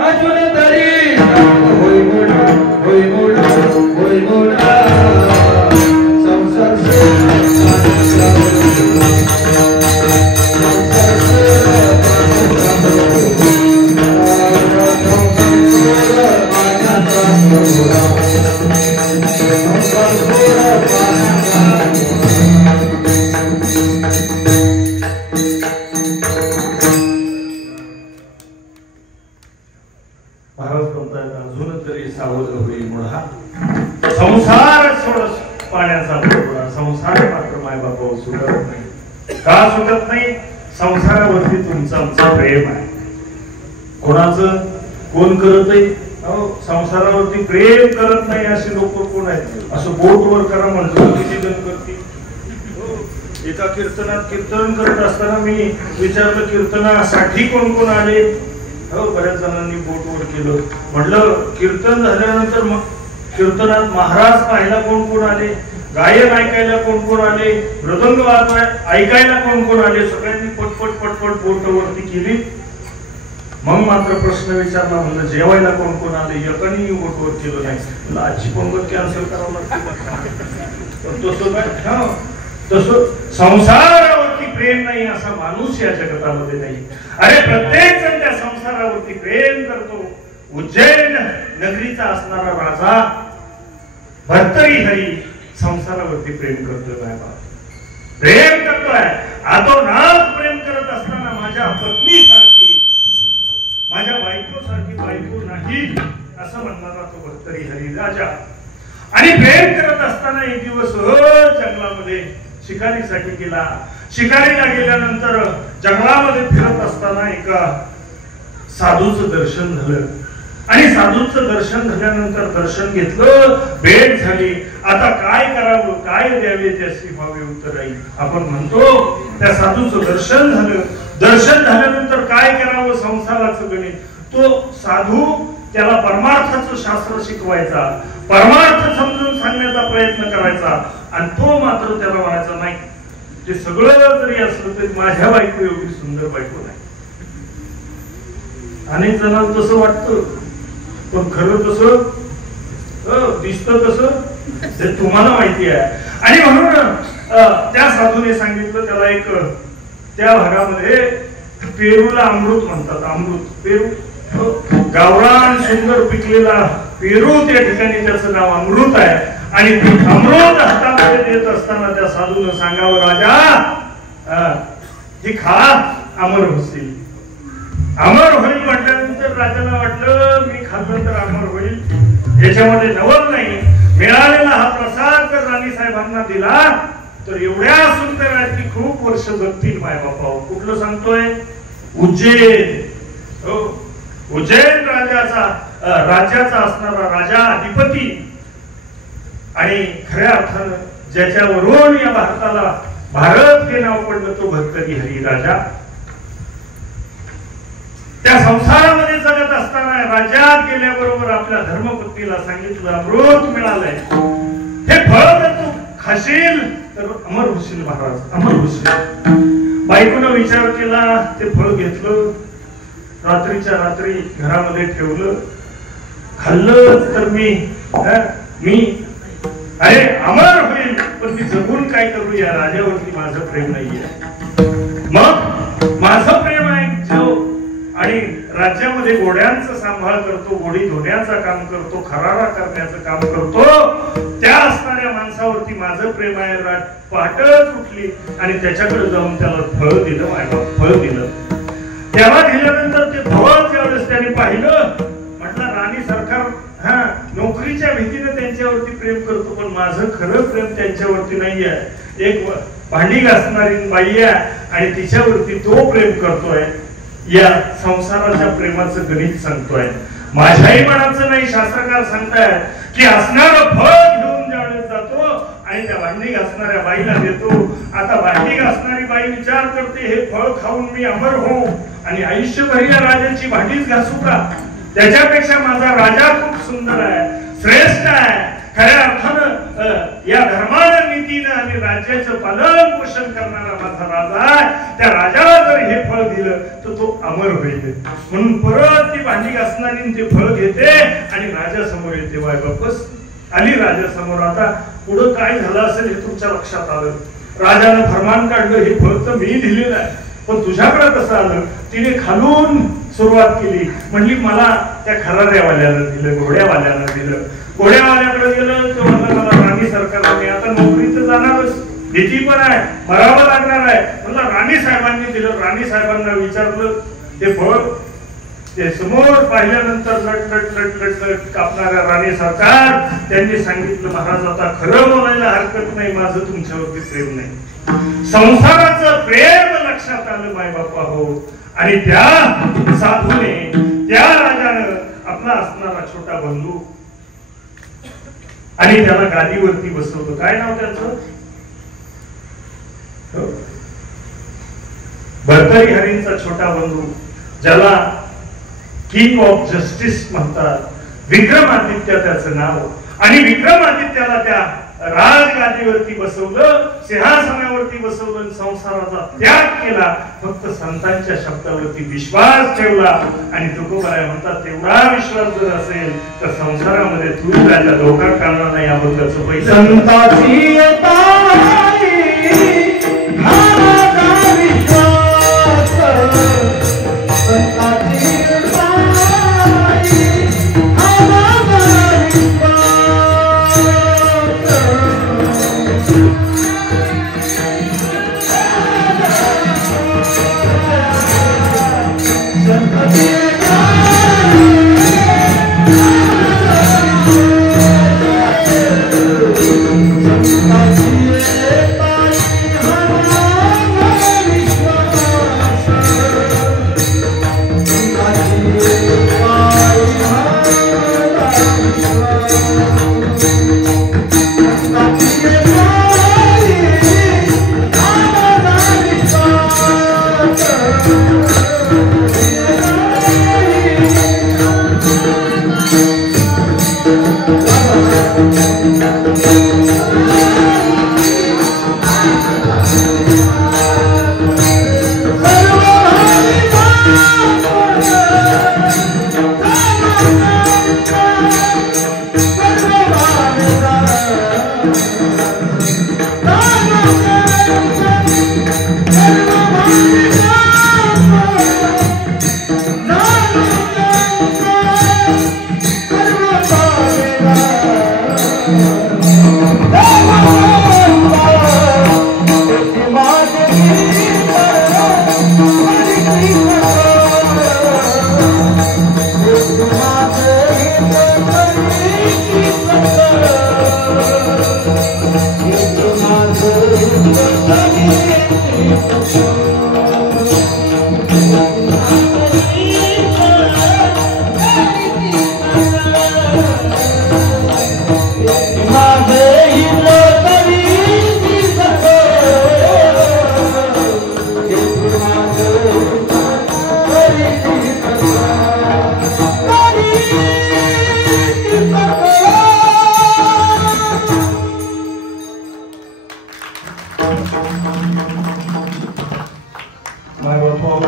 अजून तरी होय मोडा, होय मोडा, होय मोडा. महाराज म्हणतात अजून तरी सावध होई मुळा. संसार सोड पाण्याचा बरोबर, संसार मात्र मायबापा सुटत नाही. का सुटत नाही? संसारावरती तुमचं आमचं प्रेम आहे. कोणाचं कोण करत आहे? संसारावरती प्रेम करत नाही असे लोक कोण आहेत? असं बोटवर करा म्हणतो, किती जण करतील. एका कीर्तनात कीर्तन करत असताना मी विचारलं कीर्तनासाठी कोण कोण आले? बऱ्याच जणांनी बोटवर केलं. म्हटलं कीर्तन झाल्यानंतर कीर्तनात महाराज पाहायला कोण कोण आले, गायन ऐकायला कोण कोण आले, मृदंग ऐकायला कोण कोण आले? सगळ्यांनी पटपट पटपट बोटवरती केली. मग मात्र प्रश्न विचारला, म्हणलं जेवायला कोण कोण आले? एकाने बोटवर केलं नाही. आजची पंगत कॅन्सल करावं लागतं. तसं काय? तसं संसारावरती प्रेम नाही असा माणूस या जगतामध्ये नाही. अरे प्रत्येक जण त्या संसारावरती प्रेम करतो. उज्जैन नगरीचा असणारा राजा भर्तृहरी संसारावरती प्रेम करतोय. प्रेम करतोय, आतोनात प्रेम करत असताना माझ्या पत्नी सारखी, माझ्या बायको सारखी बायको नाही असं म्हणणारा तो भर्तृहरी राजा. आणि प्रेम करत असताना एक दिवस जंगलामध्ये शिकारीसाठी गेला. शिकारीला गेल्यानंतर जंगलामध्ये फिरत असताना एका साधूचं दर्शन झालं. आणि साधूचं दर्शन झाल्यानंतर दर्शन घेतलं, भेट झाली. आता काय करावं, काय द्यावे त्याची भावे उत्तर राहील. आपण म्हणतो त्या साधूचं दर्शन झालं. दर्शन झाल्यानंतर काय करावं? संसाराचं गणित. तो साधू त्याला परमार्थाचं शास्त्र शिकवायचा, परमार्थ समजून सांगण्याचा प्रयत्न करायचा. आणि तो मात्र त्याला म्हणायचा नाही, ते सगळं जरी असलं तरी माझ्या बायको एवढी सुंदर बायको नाही. अनेक जणांना तसं वाटतं, पण खरं तसं दिसतं तसं ते तुम्हाला माहिती आहे. आणि म्हणून त्या साधूने सांगितलं त्याला, एक त्या भागामध्ये पेरूला अमृत म्हणतात. अमृत पेरू गावरान सुंदर पिकलेला पेरू त्या ठिकाणी त्याचं नाव अमृत आहे. आणि अमृत हातामध्ये देत असताना त्या साधूनं सांगावं, राजा हे खा, अमर होईल. अमर होईल म्हटल्यानंतर राजाला वाटलं मी खाल्लं तर अमर होईल, याच्यामध्ये नवल नाही. मिळालेला हा प्रसाद जर राणी साहेबांना दिला तर एवढ्या सुंदर आहेत की खूप वर्ष जगतील मायबापा. कुठलं सांगतोय? उज्जैन. उज्जैन राज्याचा असणारा राजा, अधिपती, आणि खऱ्या अर्थानं ज्याच्यावरून या भारताला भारत हे नाव पडलं तो भर्तरी हरी राजा. त्या संसारामध्ये जगत असताना राज्यात गेल्याबरोबर आपल्या धर्मपत्नीला सांगितलं, अमृत मिळालंय, हे फळ जर तू खाशील तर अमर होशील महाराज, अमर होशील. बायकोनं विचार केला, ते फळ घेतलं, रात्रीच्या रात्री घरामध्ये ठेवलं, खाल्लं तर मी अरे अमर होईल, पण मी जगून काय करू? या राजावरती माझं प्रेम नाहीये. मग माझं प्रेम आहे जो आणि राज्यामध्ये घोड्यांचा सांभाळ करतो, घोडी धुण्याचं काम करतो, खरारा करण्याचं काम करतो, त्या असणाऱ्या माणसावरती माझं प्रेम आहे. पहाटच उठली आणि त्याच्याकडे जाऊन त्याला फळ दिलं, फळ दिलं. तेव्हा दिल्यानंतर ते फळ ज्यावेळेस त्याने पाहिलं, म्हटलं राणी सरकार नोकरीच्या भीतीने त्यांच्यावरती प्रेम करतो, पण माझं खरं प्रेम त्यांच्यावरती नाहीये. एक भांडी घासणारी बाई आहे आणि तिच्यावरती तो प्रेम करतोय. या संसाराच्या प्रेमाचं गणित सांगतोय. माझ्याही मनाचं नाही, शास्त्रकार सांगतायत की असणारं फळ घेऊन ज्यावेळेस जातो आणि त्या भांडी घासणाऱ्या बाईला देतो. आता भांडी घासणारी बाई विचार करते, हे फळ खाऊन मी अमर होऊ आणि आयुष्यभर या राजाची भांडीच घासू का? त्याच्यापेक्षा माझा राजा खूप सुंदर आहे, श्रेष्ठ आहे, खऱ्या अर्थानं या धर्मानं, नीतीनं आणि राज्याचं पालन पोषण करणारा माझा राजा आहे. त्या राजाला जर हे फळ दिलं तर तो अमर होईल. म्हणून परत ती भांडी घासणारी ते फळ घेते आणि राजा समोर येते. बापस आली राजा समोर. आता पुढं काय झालं असेल हे तुमच्या लक्षात आलं. राजानं फरमान काढलं, हे फळ तर मी दिलेलं आहे, पण तुझ्याकडे कसं आलं? तिने खालून सुरुवात केली, म्हणली मला त्या खराऱ्यावाल्यानं दिलं, घोड्यावाल्यानं दिलं. घोड्यावाल्याकडे गेलं तो म्हणलं मला राणी सरकारने, आता नोकरी तर जाणारच, भीती पण आहे, मरावं लागणार आहे. म्हणलं राणी साहेबांनी दिलं. राणी साहेबांना विचारलं ते फळ, ते समोर पाहिल्यानंतर लट लट लट लट लट कापणाऱ्या राणी सरकार, त्यांनी सांगितलं महाराज आता खरं बोलायला हरकत नाही, माझं तुमच्यावरती प्रेम नाही. संसाराचं प्रेम लक्षात आलं मायबापा हो. आणि त्या साधूने, त्या राजानं आपला असणारा छोटा बंधू आणि त्याला गादीवरती बसवलं. काय नाव त्याचं? भर्तरी हरींचा छोटा बंधू, ज्याला किंग ऑफ जस्टिस म्हणतात, विक्रमादित्य त्याचं नाव. आणि विक्रमादित्याला त्या राजगादीवरती बसवलं, सिंहासनावरती बसवलं, संसाराचा त्याग केला, फक्त संतांच्या शब्दावरती विश्वास ठेवला. आणि तुकोबाराय म्हणतात तेवढा विश्वास जर असेल तर संसारामध्ये तू त्याच्या धोका काढणार नाही, याबद्दलचं पैसे संताची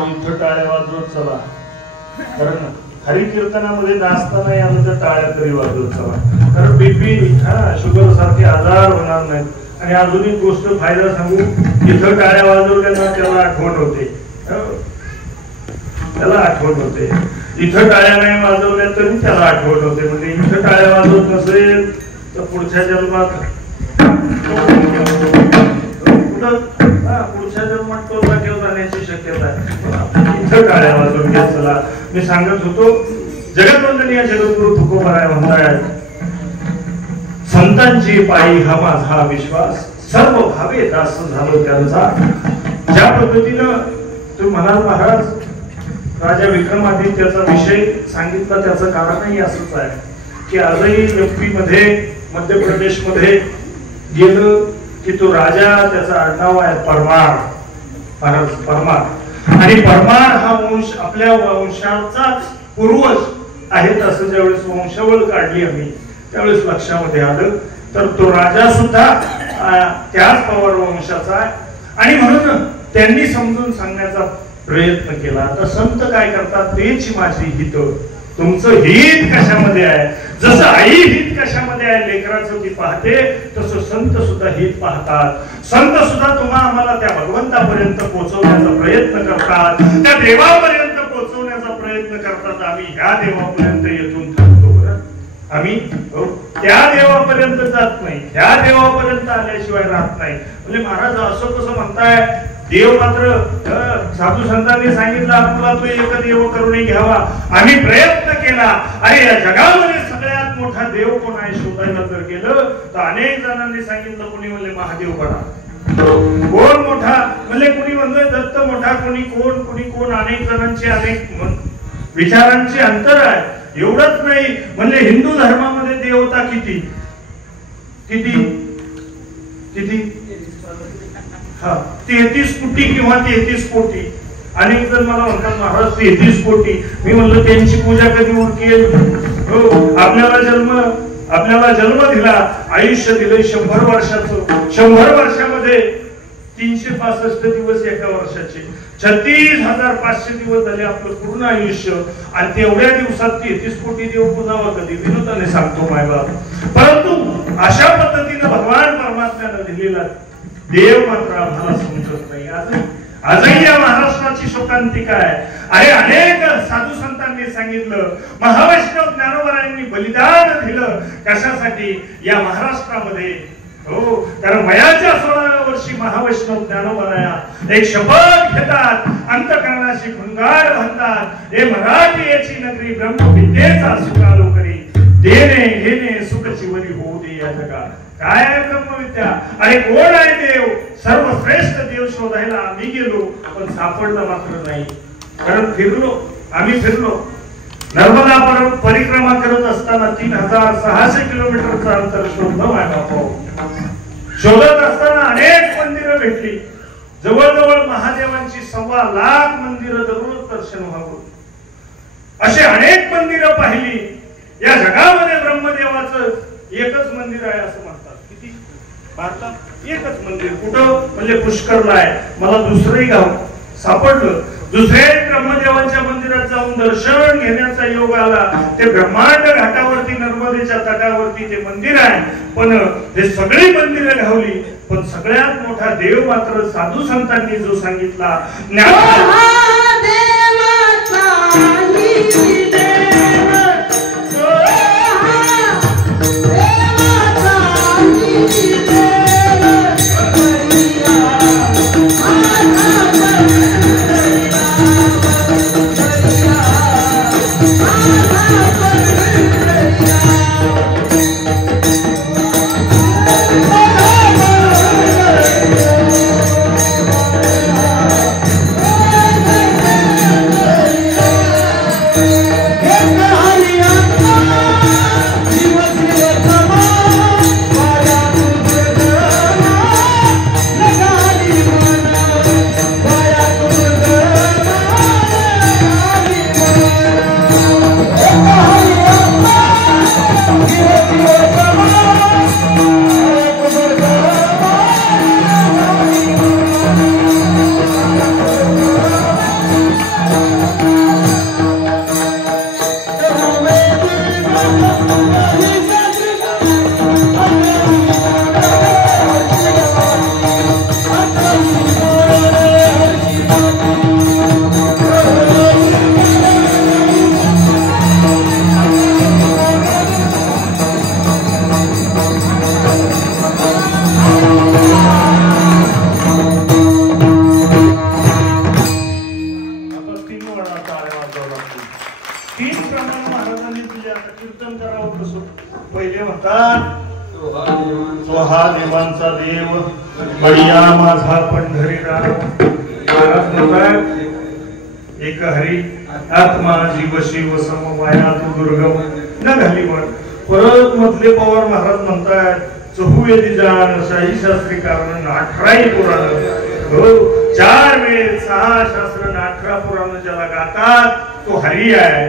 इथं टाळ्या वाजवत चला, कारण हरी कीर्तनामध्ये नाचता नाही आलं तर टाळ्या तरी वाजवत चला, कारण बीपी शुगर सारखे आजार होणार नाहीत. आणि अजून एक गोष्ट फायदा सांगू, इथं टाळ्या वाजवल्यानं त्याला आठवण होते, त्याला आठवण होते. इथं टाळ्या नाही वाजवल्या तरी त्याला आठवण होते. म्हणजे इथं टाळ्या वाजवत नसेल तर पुढच्या जन्मात पुढच्या जन्मात तो जागेवर जाण्याची शक्यता आहे. इथं टाळ्या वाजवून घ्या चला. मी सांगत होतो, जगतवंदनीय जगद्गुरु तुकोबाराय म्हणतायत, संतांची पायी हा माझा विश्वास, सर्व भावे दास झालो त्यांचा. ज्या पद्धतीनं तुम्ही म्हणाल महाराज राजा विक्रमादित्याचा विषय सांगितला, त्याचं कारणही असंच आहे की आजही एमपी मध्ये, मध्य प्रदेश मध्ये गेलं की तो राजा, त्याचं आडनाव आहे परमार. परमार आणि परमार हा वंश आपल्या वंशाचाच पूर्वज आहेत असं ज्यावेळेस वंशावळ काढली आम्ही त्यावेळेस लक्षामध्ये आलं. तर तो राजा सुद्धा त्याच पवार वंशाचा आहे. आणि म्हणून त्यांनी समजून सांगण्याचा प्रयत्न केला. तर संत काय करतात, तेच माझी हित, तुमचं हित कशामध्ये आहे. जसं आई हित कशामध्ये आहे लेकराचं ती पाहते, तसं संत सुद्धा हित पाहतात. संत सुद्धा तुम्हा आम्हाला त्या भगवंतापर्यंत पोहोचवण्याचा प्रयत्न करतात, त्या देवापर्यंत पोहोचवण्याचा प्रयत्न करतात. आम्ही ह्या देवापर्यंत येथून थांबतो. बरं, आम्ही त्या देवापर्यंत जात नाही, ह्या देवापर्यंत आल्याशिवाय राहत नाही. म्हणजे महाराज असं कसं म्हणताय, देव मात्र साधू संतांनी सांगितलं आपला तो एक देव करून घ्यावा. आम्ही प्रयत्न केला. अरे या जगामध्ये सगळ्यात मोठा देव कोण आहे शोधायला जर गेलं तर अनेक जणांनी सांगितलं, कोणी म्हणले महादेव बडा, कोण मोठा म्हणले, कोणी म्हणले दत्त मोठा, कोणी कोण कोणी कोण. अनेक जणांचे अनेक विचारांचे अंतर आहे. एवढंच नाही म्हणले हिंदू धर्मामध्ये देवता किती किती किती 33 कोटी किंवा 33 कोटी. अनेक जण मला म्हणतात महाराज 33 कोटी. मी म्हणलं त्यांची पूजा कधी उरकेल. हो, आपल्याला जन्म दिला, आयुष्य दिले 100 वर्षाचं. 100 वर्षामध्ये 365 दिवस एका वर्षाचे, 36,500 दिवस झाले आपलं पूर्ण आयुष्य. आणि तेवढ्या दिवसात 33 कोटी देव पुजावा कधी, विनोदाने सांगतो मायबाप. परंतु अशा पद्धतीनं भगवान परमात्म्यानं दिलेला देव मात्र आम्हाला समजत नाही. आजही या महाराष्ट्राची शोकांतिका आहे. अरे अनेक साधू संतांनी सांगितलं, महावैष्णव ज्ञानोबरायांनी बलिदान दिलं कशासाठी, या महाराष्ट्रामध्ये. हो, कारण वयाच्या 16व्या वर्षी महावैष्णव ज्ञानोबराया एक शपथ घेतात, अंतःकरणाशी भंगार बांधतात, हे मराठी याची नगरी ब्रह्मविद्येचा सुखालो करी, देणे घेणे सुख चिवरी होऊ दे या जगात. काय आहे ब्रह्मविद्या. अरे कोण आहे देव, सर्वश्रेष्ठ देव शोधायला आम्ही गेलो, पण सापडला मात्र नाही. कारण आम्ही फिरलो नर्मदा परिक्रमा करत असताना 3600 किलोमीटरचं अंतर शोधलं मायबाप. शोधत असताना अनेक मंदिरं भेटली. जवळजवळ महादेवांची 1.25 लाख मंदिरं दररोज दर्शन व्हावं अशी अनेक मंदिरं पाहिली. या जगामध्ये ब्रह्मदेवाचं एकच मंदिर आहे असं म्हणतात. किती भारतात एकच मंदिर. कुठं म्हणजे पुष्करला आहे. मला दुसरंही गाव सापडलं. दुसऱ्या ब्रह्मदेवांच्या मंदिरात जाऊन दर्शन घेण्याचा योग आला. ते ब्रह्मांड घाटावरती नर्मदेच्या तटावरती ते मंदिर आहे. पण हे सगळी मंदिरं घावली, पण सगळ्यात मोठा देव मात्र साधू संतांनी जो सांगितला मला टाळ्या वाजवावं लागतील. 3 प्रमाण महाराजांनी दिले. आता कीर्तन करावं कसं? पहिले म्हणतात स्वहा देवांचा देव बडिया माझा पंढरीराव. महाराज म्हणतात एक हरी आत्मा जीव शिव समवाया तू दुर्गम न घाली म्हण. परत मधले पवार महाराज म्हणतात चहुवेदी जाण शाही शास्त्री कारण 18 पुराण. हो 4 वेद 6 शास्त्र 18 पुराण ज्याला गातात तो हरी आहे.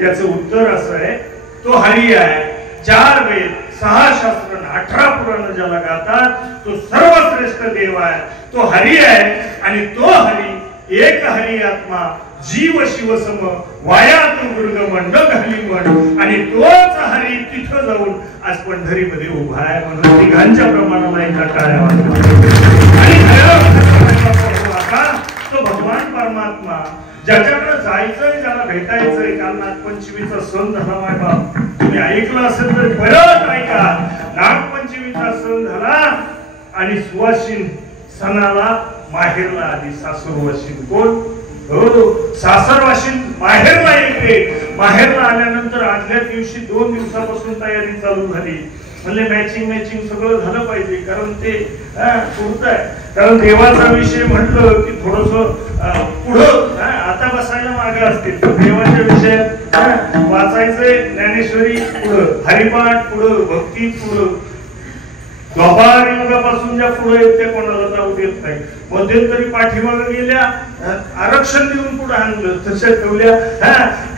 त्याचं उत्तर असं आहे तो हरी आहे. 4 वेद 6 शास्त्र 18 पुराण ज्याला गातात तो सर्वश्रेष्ठ देव आहे. तो हरी आहे आणि तो हरी एक हरी आत्मा जीव शिव सम वायात दुर्गम न घाली म्हण. आणि तोच हरी तिथं जाऊन आज पंढरीमध्ये उभा आहे. म्हणून तिघांच्या प्रमाणाला एका टाळ्या वाजवा. आणि आता तो भगवान परमात्मा ज्याच्याकडे जायचंय ज्याला भेटायचंय. काल नागपंचमीचा सण झाला माय बाप. तुम्ही ऐकलं असेल तर परत ऐका. नागपंचमीचा सण झाला आणि सुवासिन सणाला माहेरला आली. सासूरवाशीन कोण? हो सासरवाशीन माहेरला येते. माहेरला आल्यानंतर आदल्या दिवशी 2 दिवसापासून तयारी चालू झाली. म्हणजे मॅचिंग सगळं झालं पाहिजे. कारण ते पुढचं आहे. कारण देवाचा विषय म्हटलं की थोडस पुढं आता बसायला मागे असतील. देवाच्या विषयात वाचायचंय ज्ञानेश्वरी पुढं, हरिपाठ पुढं, भक्ती पुढं. द्वापार युगापासून ज्या पुढे आहेत त्या कोणाला जाऊ देत नाही. मध्यंतरी पाठीमागे गेल्या आरक्षण देऊन पुढे आणलं तशा ठेवल्या.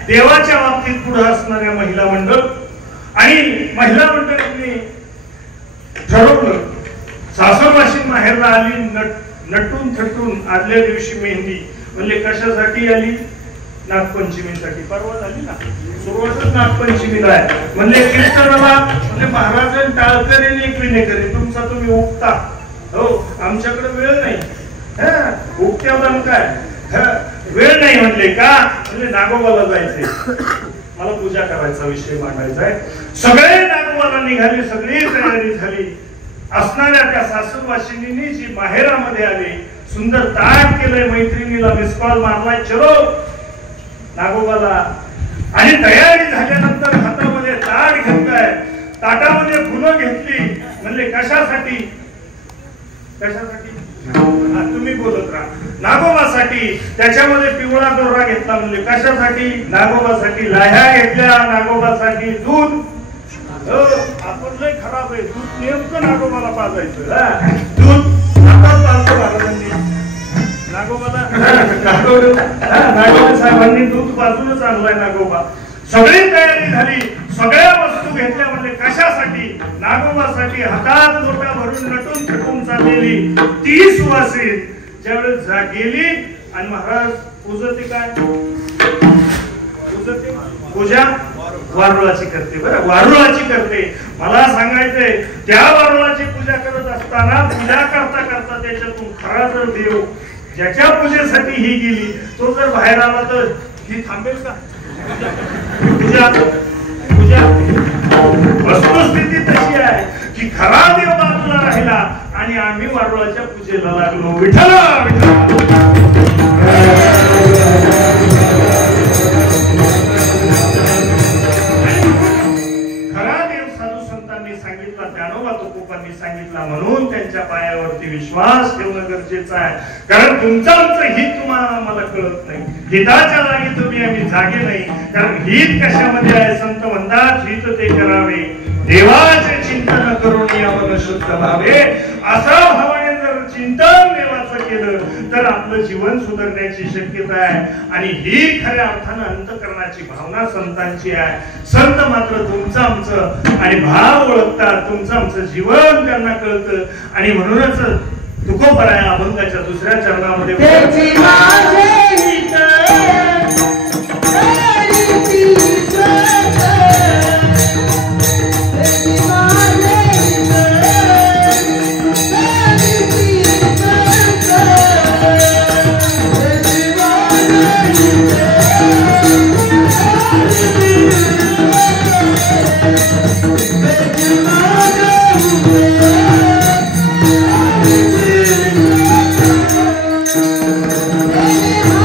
देवाच्या बाबतीत पुढे असणाऱ्या महिला मंडळ आणि महिला मंडळींनी ठरवलं सासरवाशीन माहेरला आली नटून थटून. आदल्या दिवशी मेहंदी. म्हणजे कशासाठी आली? नागपंचमीसाठी. परवा झाली ना सुरुवातच नागपंचमीला आहे. म्हणजे कीर्तनाला म्हणजे महाराज टाळकरी एक विनेकरी तुमचा तुम्ही उगता. हो आमच्याकडे वेळ नाही. उगत्या काय वेळ नाही म्हणले का? म्हणजे नागोबाला जायचंय. मला पूजा करायचा विषय मांडायचा आहे. सगळे नागोबाला निघाले. सगळी तयारी झाली. असणाऱ्या त्या सासूरवाशिनींनी जी माहेरामध्ये आले सुंदर ताट केलंय. मैत्रिणीला मिस कॉल मारलाय चलो नागोबाला. आणि तयारी झाल्यानंतर हातामध्ये ताट घेतलाय. ताटामध्ये फुलं घेतली. म्हणले कशासाठी? कशासाठी? तुम्ही बोलत राहा. नागोबासाठी. त्याच्यामध्ये पिवळा दोरा घेतला. म्हणजे कशासाठी? नागोबासाठी. लाह्या घेतल्या. नागोबासाठी दूध. आपण लय खराब आहे. दूध नेमकं नागोबाला पाजायचं. दूध आपण पाजतो महाराजांनी नागोबाला. नागोबा साहेबांनी दूध पाजूनच आणलाय नागोबा. सगळी तयारी झाली. सगळ्या वस्तू घेतल्या. म्हणजे कशासाठी? नागोबासाठी. हातात लोटा भरून नटून थटून चाललेली ती सुवासीन ज्यावेळेस गेली आणि महाराज पूजते काय? पूजते पूजा वारुळाची करते. बरं वारुळाची करते. मला सांगायचंय त्या वारुळाची पूजा करत असताना पूजा करता करता त्याच्यातून खरा जर देव ज्याच्या पूजेसाठी ही गेली तो जर बाहेर आला तर ही थांबेल का? पूजा पूजा वस्तुस्थिती तशी आहे की खरा देव बाजूला राहिला आणि आम्ही वारुळाच्या पूजेला लागलो. विठ्ठल सांगितला म्हणून त्यांच्या पायावरती विश्वास ठेवणं गरजेचं आहे. कारण तुमचं आमचं हित तुम्हाला मला कळत नाही. हिताच्या जागी तुम्ही आम्ही जागे नाही. कारण हित कशामध्ये आहे? संत म्हणतात हित ते करावे देवाचे चिंतन करून यावं शुद्ध व्हावे. असा भावाने जर चिंतन देवाचं केलं तर आपलं जीवन सुधारण्याची शक्यता आहे. आणि ही खऱ्या अर्थानं अंतःकरणाची भावना संतांची आहे. संत मात्र तुमचं आमचं आणि भाव ओळखतात. तुमचं आमचं जीवन त्यांना कळतं. आणि म्हणूनच तुकोबराया अभंगाच्या 2ऱ्या चरणामध्ये Hey!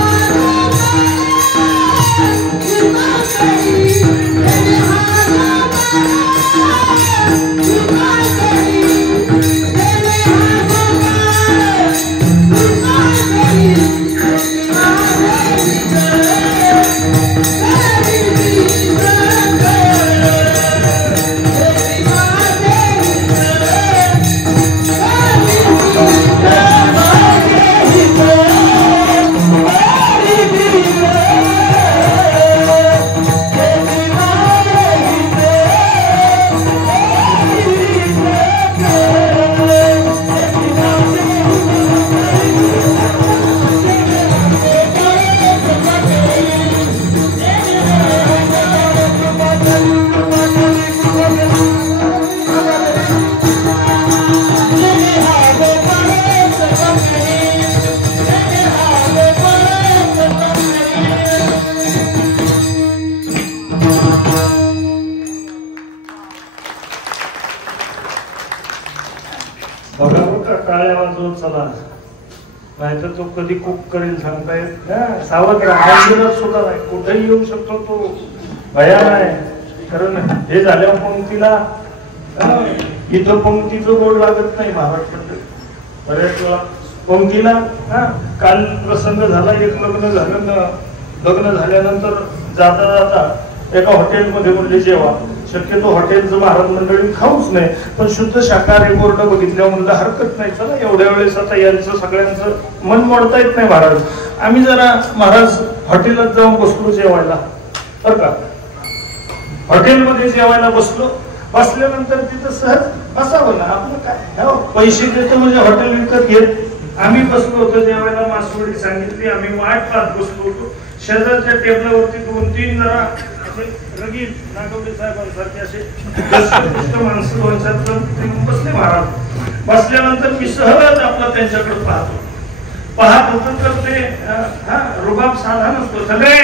चला, नाहीतर तो कधी कुक करेल सांगता येत ना. सावध राहा, मंदिरात सुद्धा नाही, कुठेही येऊ शकतो तो, भया नाही. कारण हे झाल्यावर पंक्तीला इथं पंक्तीचं गोड लागत नाही महाराष्ट्रात बऱ्याच वेळा पंक्तीला. काल प्रसंग झाला, एक लग्न झाल्यानंतर जाता जाता एका हॉटेलमध्ये म्हणले जेवा. शक्यतो हॉटेलचं महाराज मंडळी खाऊच नाही, पण शुद्ध शाकाहारी बोर्ड बघितल्यावर म्हणलं हरकत नाही, चला एवढ्या वेळेस आता यांचं सगळ्यांचं मन मोडता येत नाही महाराज. आम्ही जरा महाराज हॉटेलात जाऊन बसलो जेवायला, बरं का. हॉटेलमध्ये जेवायला बसल्यानंतर तिथं सहज बसावं ना, आपलं काय पैसे देतो म्हणजे हॉटेल विकत घेत. आम्ही बसलो होतो जेवायला, मासवडी सांगितली, आम्ही वाट पाहत बसलो होतो. शेजारच्या टेबलावरती 2-3 जरा रगीत नागवडे साहेबांसारखे असे माणसं बसले महाराज. बसल्यानंतर मी सहज आपला त्यांच्याकडे पाहत होतो. तर ते रुबाब साधा नसतो, सगळे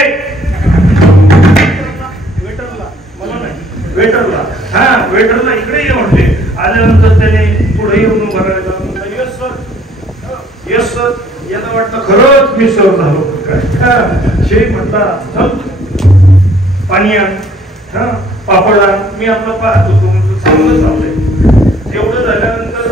वेटरला इकडे ये म्हणते. आल्यानंतर त्याने पुढे येऊन उभा राहिला, येस सर. याला वाटतं खरंच मी सर झालो काय. शेख म्हटला चल पाणी आण, पापड आण. मी आपलं पाहत होतो, म्हटलं चांगलं चाललंय. एवढं झाल्यानंतर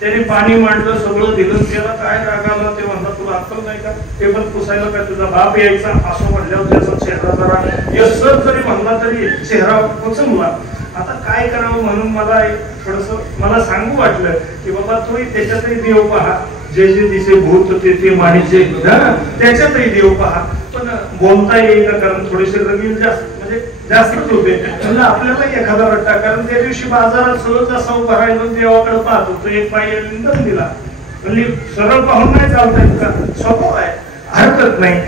त्याने पाणी मांडलं, सगळं दिलं. त्याला काय राग आला ते म्हणतात, तुला अक्कल नाही का, टेबल पुसायला काय तुझा बाप यायचा असं म्हटल्यावर त्याचा चेहरा जरा यस सर जरी म्हणला तरी चेहरा कोचमला. आता काय करावं म्हणून मला थोडस मला सांगू वाटलं की बाबा तुम्ही त्याच्यातही देव पहा, जे जे दिसे भूत ते माणीचे त्याच्यातही देव पहा. पण बोलता येईल का, कारण थोडेसे रगील जास्तच होते. म्हणजे आपल्याला एखादा रट्टा, कारण त्या दिवशी बाजारात सहज असा उभा राहिलो, देवाकडे पाहत होतो. एक बाई लिंदन दिला, म्हणजे सरळ पाहून नाही चालता येत का, स्वभाव आहे, हरकत नाही.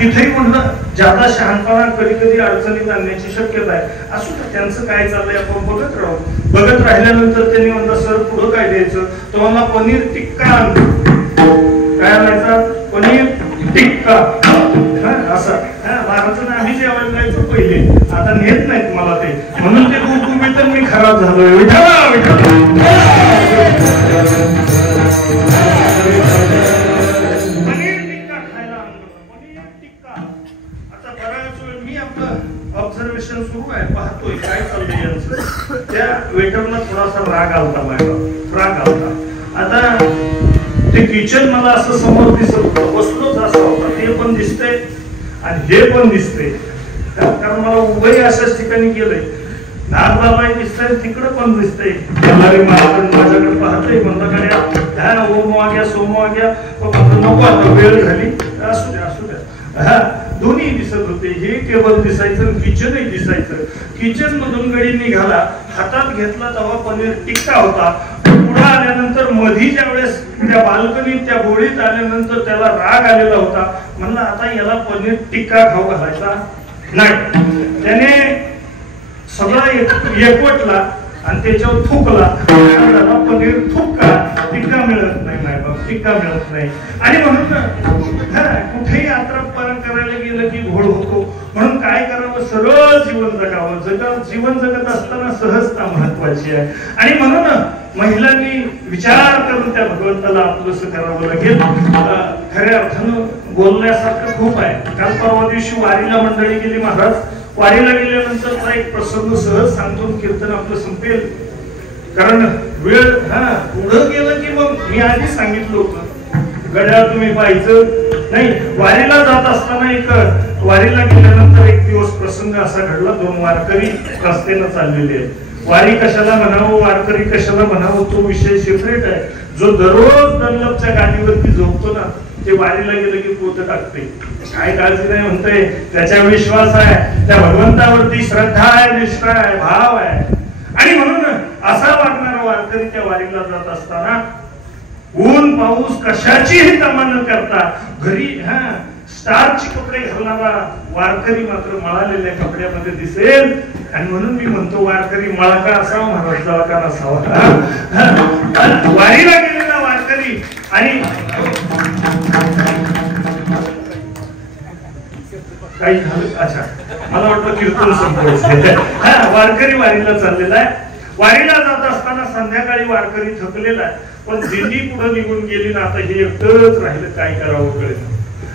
तिथेही म्हणलं ज्यादा शहाणपणा कधी कधी अडचणीत आणण्याची शक्यता आहे. असू तर त्यांचं काय चाललंय आपण बघत राहू. बघत राहिल्यानंतर त्यांनी म्हणलं सर पुढं काय द्यायचं, तो मला पनीर टिक्का आणतो. काय आणायचा, पनीर टिक्का. असं महाराजांना आम्ही जेवायला जायचो पहिले, आता नेत नाहीत मला ते, म्हणून ते खूप तर मी खराब झालोय. ऑब्झर्वेशन सुरू आहे, पाहतोय काय चाललंय यांचं. त्या वेटरला थोडासा राग आलता. आता ते किचन मला असं समोर दिसत होतं, बसलोच असा होता. ते पण दिसतंय आणि हे पण दिसतंय, कारण मला उभंही अशाच ठिकाणी गेलंय. नागबाबा दिसतंय, तिकडं पण दिसतंय. माझ्याकडे पाहतोय, म्हणता काय ओम वाग्या सोम वाग्या, नको आता वेळ झाली, असू द्या. दोन्ही दिसत होते, हे टेबल दिसायचं, किचनही दिसायचं. किचन मधून गडी निघाला, हातात घेतला तेव्हा पनीर टिक्का होता. पुढे आल्यानंतर मधी ज्या वेळेस त्या बाल्कनीत त्या गोळीत आल्यानंतर त्याला राग आलेला होता. म्हणलं आता याला पनीर टिक्का खाऊ घालायचा नाही. त्याने सगळा एकवटला आणि त्याच्यावर थुकला. पनीर थुक्का, टिक्का मिळत नाही बाबा, टिक्का मिळत नाही. आणि म्हणून कुठेही आत्रापण करायला गेलं की घोळ होतो. म्हणून काय करावं, सरळ जीवन जगावं. जीवन जगत असताना सहजता महत्वाची आहे. आणि म्हणून महिलांनी विचार करून त्या भगवंताला आपलंसं करावं लागेल. खऱ्या अर्थानं बोलण्यासारखं खूप आहे. काल परवा दिवशी वारीला मंडळी गेली महाराज. वारीला गेल्यानंतर एक प्रसंग सहज सांगतो, कीर्तन आपलं संपेल. कारण वेळ पुढं गेलं की मग मी आधी सांगितलं होतं गड्या तुम्ही पाहायचं नाही. वारीला जात असताना वारीला गेल्यानंतर एक दिवस प्रसंग असा घडला. 2 वारकरी रस्त्यानं चाललेले आहेत. वारी कशाला म्हणावं, वारकरी कशाला म्हणावं, तो विषय सेपरेट आहे. जो दररोज डनलपच्या गाडीवरती झोपतो ना, ते वारीला गेलं की पोत टाकते. काय काळजी नाही म्हणतंय, त्याच्या विश्वास आहे, त्या भगवंतावरती श्रद्धा आहे, निष्ठा आहे, भाव आहे. आणि म्हणून असा वागणारा वारकरी त्या वारीला जात असताना ऊन पाऊस कशाचीही तमा न करता घरी स्टारचे कपडे घालणारा वारकरी मात्र मळालेल्या कपड्यामध्ये दिसेल. आणि म्हणून मी म्हणतो वारकरी मळका असावा, महाराज जळका नसावा. वारीला गेलेला वारकरी आणि काही झालं, अच्छा मला वाटलं कीर्तन संपवायचं. वारकरी वारीला चाललेला आहे. वारीला जात असताना संध्याकाळी वारकरी थकलेला आहे. पण दिल्ली पुढे निघून गेली ना, आता हे एकटंच राहिलं, काय करावं कळेल.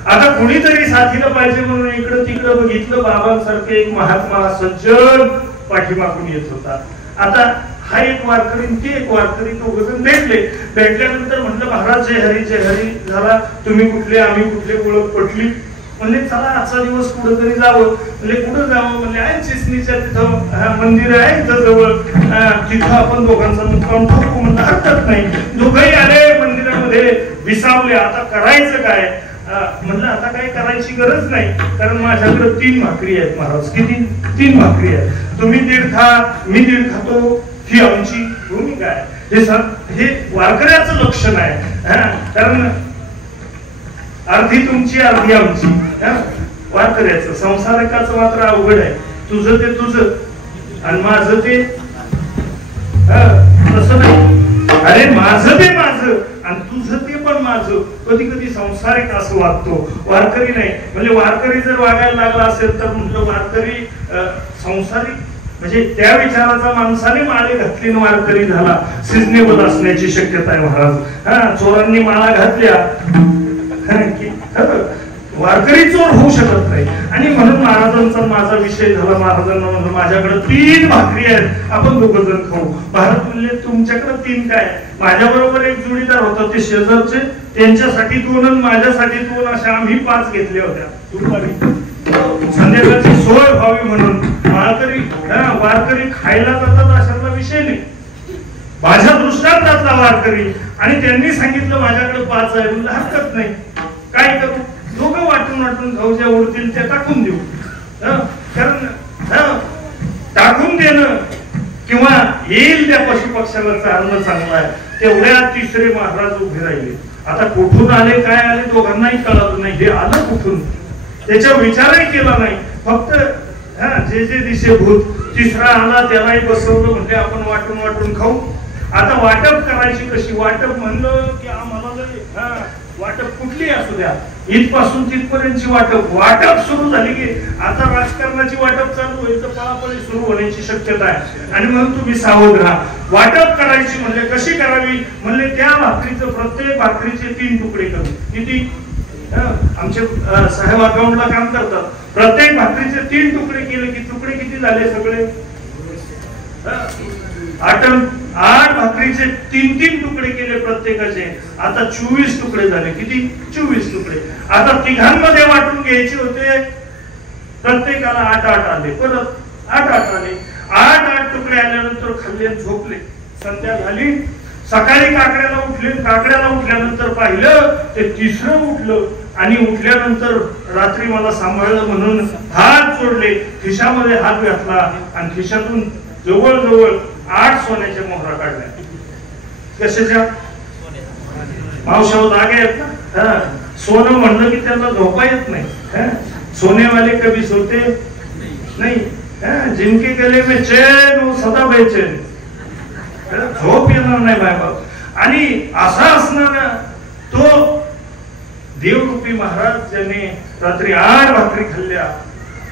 आता कुणीतरी साथीला पाहिजे म्हणून इकडं तिकडं बघितलं, बाबांसारखं एक महात्मा सज्जन पाठीमागून येत होता. आता हा एक वारकरी ते एक वारकरी दोघं भेटल्यानंतर म्हणलं महाराज जय हरी झाला, तुम्ही कुठले आम्ही कुठले ओळख पटली. म्हणले चला आजचा दिवस कुठेतरी जावं. म्हणजे कुठं जावं म्हणले आहे चिसणीच्या तिथं मंदिर आहे इथं जवळ, तिथं आपण दोघांचा मुक्काम ठोकू. म्हणलं हरकत नाही. दोघंही आले मंदिरामध्ये, विसावले. आता करायचं काय? म्हणलं आता काय करायची गरज नाही, कारण माझ्याकडे 3 भाकरी आहेत महाराज. किती? 3 भाकरी आहेत. तुम्ही 1.5 खा, मी 1.5 खातो, ही आमची भूमिका आहे. हे वारकऱ्याचं लक्षण आहे. कारण अर्धी तुमची अर्धी आमची. वारकऱ्याचं, संसारिकाचं मात्र अवघड आहे. तुझं ते तुझं आणि माझं ते तसं नाही. अरे माझं ते माझं आणि तुझं ते पण माझं. कधी कधी संसारिक असं वागतो, वारकरी नाही. म्हणजे वारकरी जर वागायला लागला असेल तर म्हटलं वारकरी संसारिक म्हणजे त्या विचाराचा माणसाने माळे घातली वारकरी झाला, सिजनेबल असण्याची शक्यता आहे महाराज. चोरांनी माळा घातल्या की वारकरी चोर होऊ शकत नाही. आणि म्हणून महाराजांचा माझा विषय झाला. महाराजांना म्हणलं माझ्याकडे 3 भाकरी आहेत, आपण 2 जण खाऊ. महाराज म्हणले तुमच्याकडे 3 काय? माझ्या बरोबर एक जोडीदार होता, ते शेजारचे, त्यांच्यासाठी 2 आणि माझ्यासाठी 2, अशा आम्ही 5 घेतल्या होत्या. दुपारी संध्याकाळची सोय व्हावी म्हणून. वारकरी खायला जातात अशातला विषय नाही, माझ्या दृष्टांतातला वारकरी. आणि त्यांनी सांगितलं माझ्याकडे 5 आहे. म्हणलं हरकत नाही, काय करू? दोघं वाटून खाऊ, ज्या उरतील त्या टाकून देऊ. कारण टाकून देणं किंवा येईल त्या पशुपक्ष्याला चारणं चांगलं आहे. तेवढ्या 3रे महाराज उभे राहिले. आता कुठून आले काय आले दोघांनाही कळलं नाही. हे आलं कुठून त्याचा विचारही केला नाही. फक्त जे दिसे भूत. 3रा आला, त्यालाही बसवलं. म्हणजे आपण वाटून खाऊ. आता वाटप करायची कशी? वाटप म्हणलं की आम्हाला वाटप कुठली असू द्या, इथपासून तिथपर्यंतची वाटप सुरू झाली की आता राजकारणाची वाटप चालू होईल, तर पळापळी सुरू होण्याची शक्यता आहे. आणि म्हणून तुम्ही सावध राहा. वाटप करायची म्हणजे कशी करावी? म्हणले त्या भाकरीचं, प्रत्येक भाकरीचे 3 तुकडे करू. किती? आमचे साहेब अकाउंटला काम करतात. प्रत्येक भाकरीचे 3 तुकडे केले की तुकडे किती झाले सगळे? 8 भाकरीचे 3 तुकडे केले प्रत्येकाचे. आता 24 तुकडे झाले. किती? 24 तुकडे. आता तिघांमध्ये वाटून घ्यायचे होते. प्रत्येकाला 8 आले. परत 8 आले. 8 तुकडे आल्यानंतर खाल्ले, झोपले. संध्या झाली. सकाळी काकड्याला उठल्यानंतर पाहिलं ते 3रं उठलं. आणि उठल्यानंतर रात्री मला सांभाळलं म्हणून हात जोडले, खिशामध्ये हात घातला आणि खिशातून जवळ 8 सोन्याच्या मोहरा काढल्या. कशाच्या? मावशावर जागा आहेत ना. सोनं म्हणलं की त्यांना झोपा येत नाही. सोनेवाले कभी सोते नाही. जिनके गले में चैन वो सदा बेचैन. झोप येणार नाही बायबाप. आणि असा असणारा तो देवरूपी महाराज ज्याने रात्री 8 भाकरी खाल्ल्या,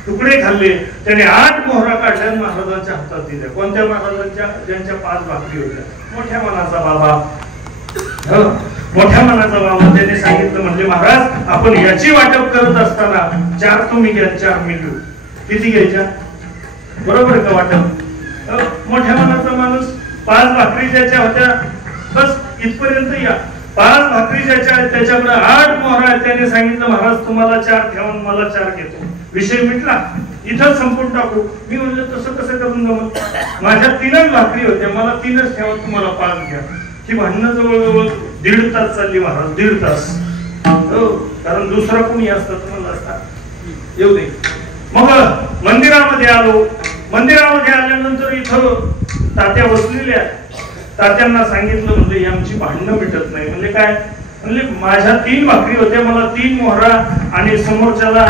तुकडे खाल्ले, त्याने 8 मोहरा काढल्या महाराजांच्या हातात दिल्या. कोणत्या महाराजांच्या? ज्यांच्या 5 भाकरी होत्या. मोठ्या मनाचा बाबा, मोठ्या मनाचा बाबा. त्याने सांगितलं म्हणजे महाराज आपण याची वाटप करत असताना 4 तुम्ही घ्या, 4 मी घेऊ. किती घ्यायच्या? बरोबर का वाटप? मोठ्या मनाचा माणूस. 5 भाकरी ज्याच्या होत्या बस इथपर्यंत या. 5 भाकरी ज्याच्या त्याच्याकडे 8 मोहरा आहेत. त्याने सांगितलं महाराज तुम्हाला 4 ठेवून मला 4 घेतो. विषय मिटला. इथं संपून टाकू. मी म्हणलं तसं कसं करून जमत? माझ्या 3च भाकरी होत्या, मला 3च ठेवा, तुम्हाला 5 घ्या. ही भांडणं जवळ 1.5 तास चालली महाराज. 1.5 तास. कारण दुसरा कोणी असतं तुम्हाला असता येऊ दे. मग मंदिरामध्ये आलो. मंदिरामध्ये आल्यानंतर इथं तात्या बसलेल्या. तात्यांना सांगितलं म्हणजे आमची भांडणं मिटत नाही. म्हणजे काय? म्हणजे माझ्या 3 भाकरी होत्या, मला 3 मोहरा आणि समोरच्याला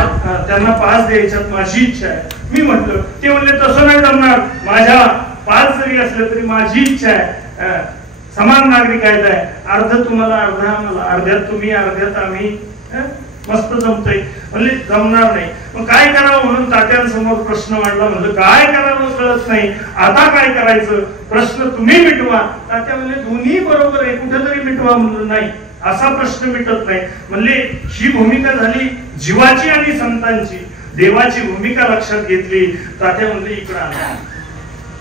त्यांना 5 द्यायच्यात, माझी इच्छा आहे. मी म्हटलं. ते म्हणले तसं नाही जमणार. माझ्या 5 जरी असल्या तरी माझी इच्छा आहे. समान नागरी कायदा आहे. अर्ध तुम्हाला, अर्ध आम्हाला. अर्ध्यात तुम्ही, अर्ध्यात आम्ही. मस्त जमतंय. म्हणले जमणार नाही. मग काय करावं म्हणून तात्यांसमोर प्रश्न मांडला. म्हणलं काय करावं कळत नाही, आता काय करायचं, प्रश्न तुम्ही मिटवा. तात्या म्हणले दोन्ही बरोबर आहे, कुठेतरी मिटवा. म्हणलं नाही, असा प्रश्न मिटत नाही. म्हणले ही भूमिका झाली जीवाची आणि संतांची, देवाची भूमिका लक्षात घेतली. तात्या म्हणले इकडं आणा,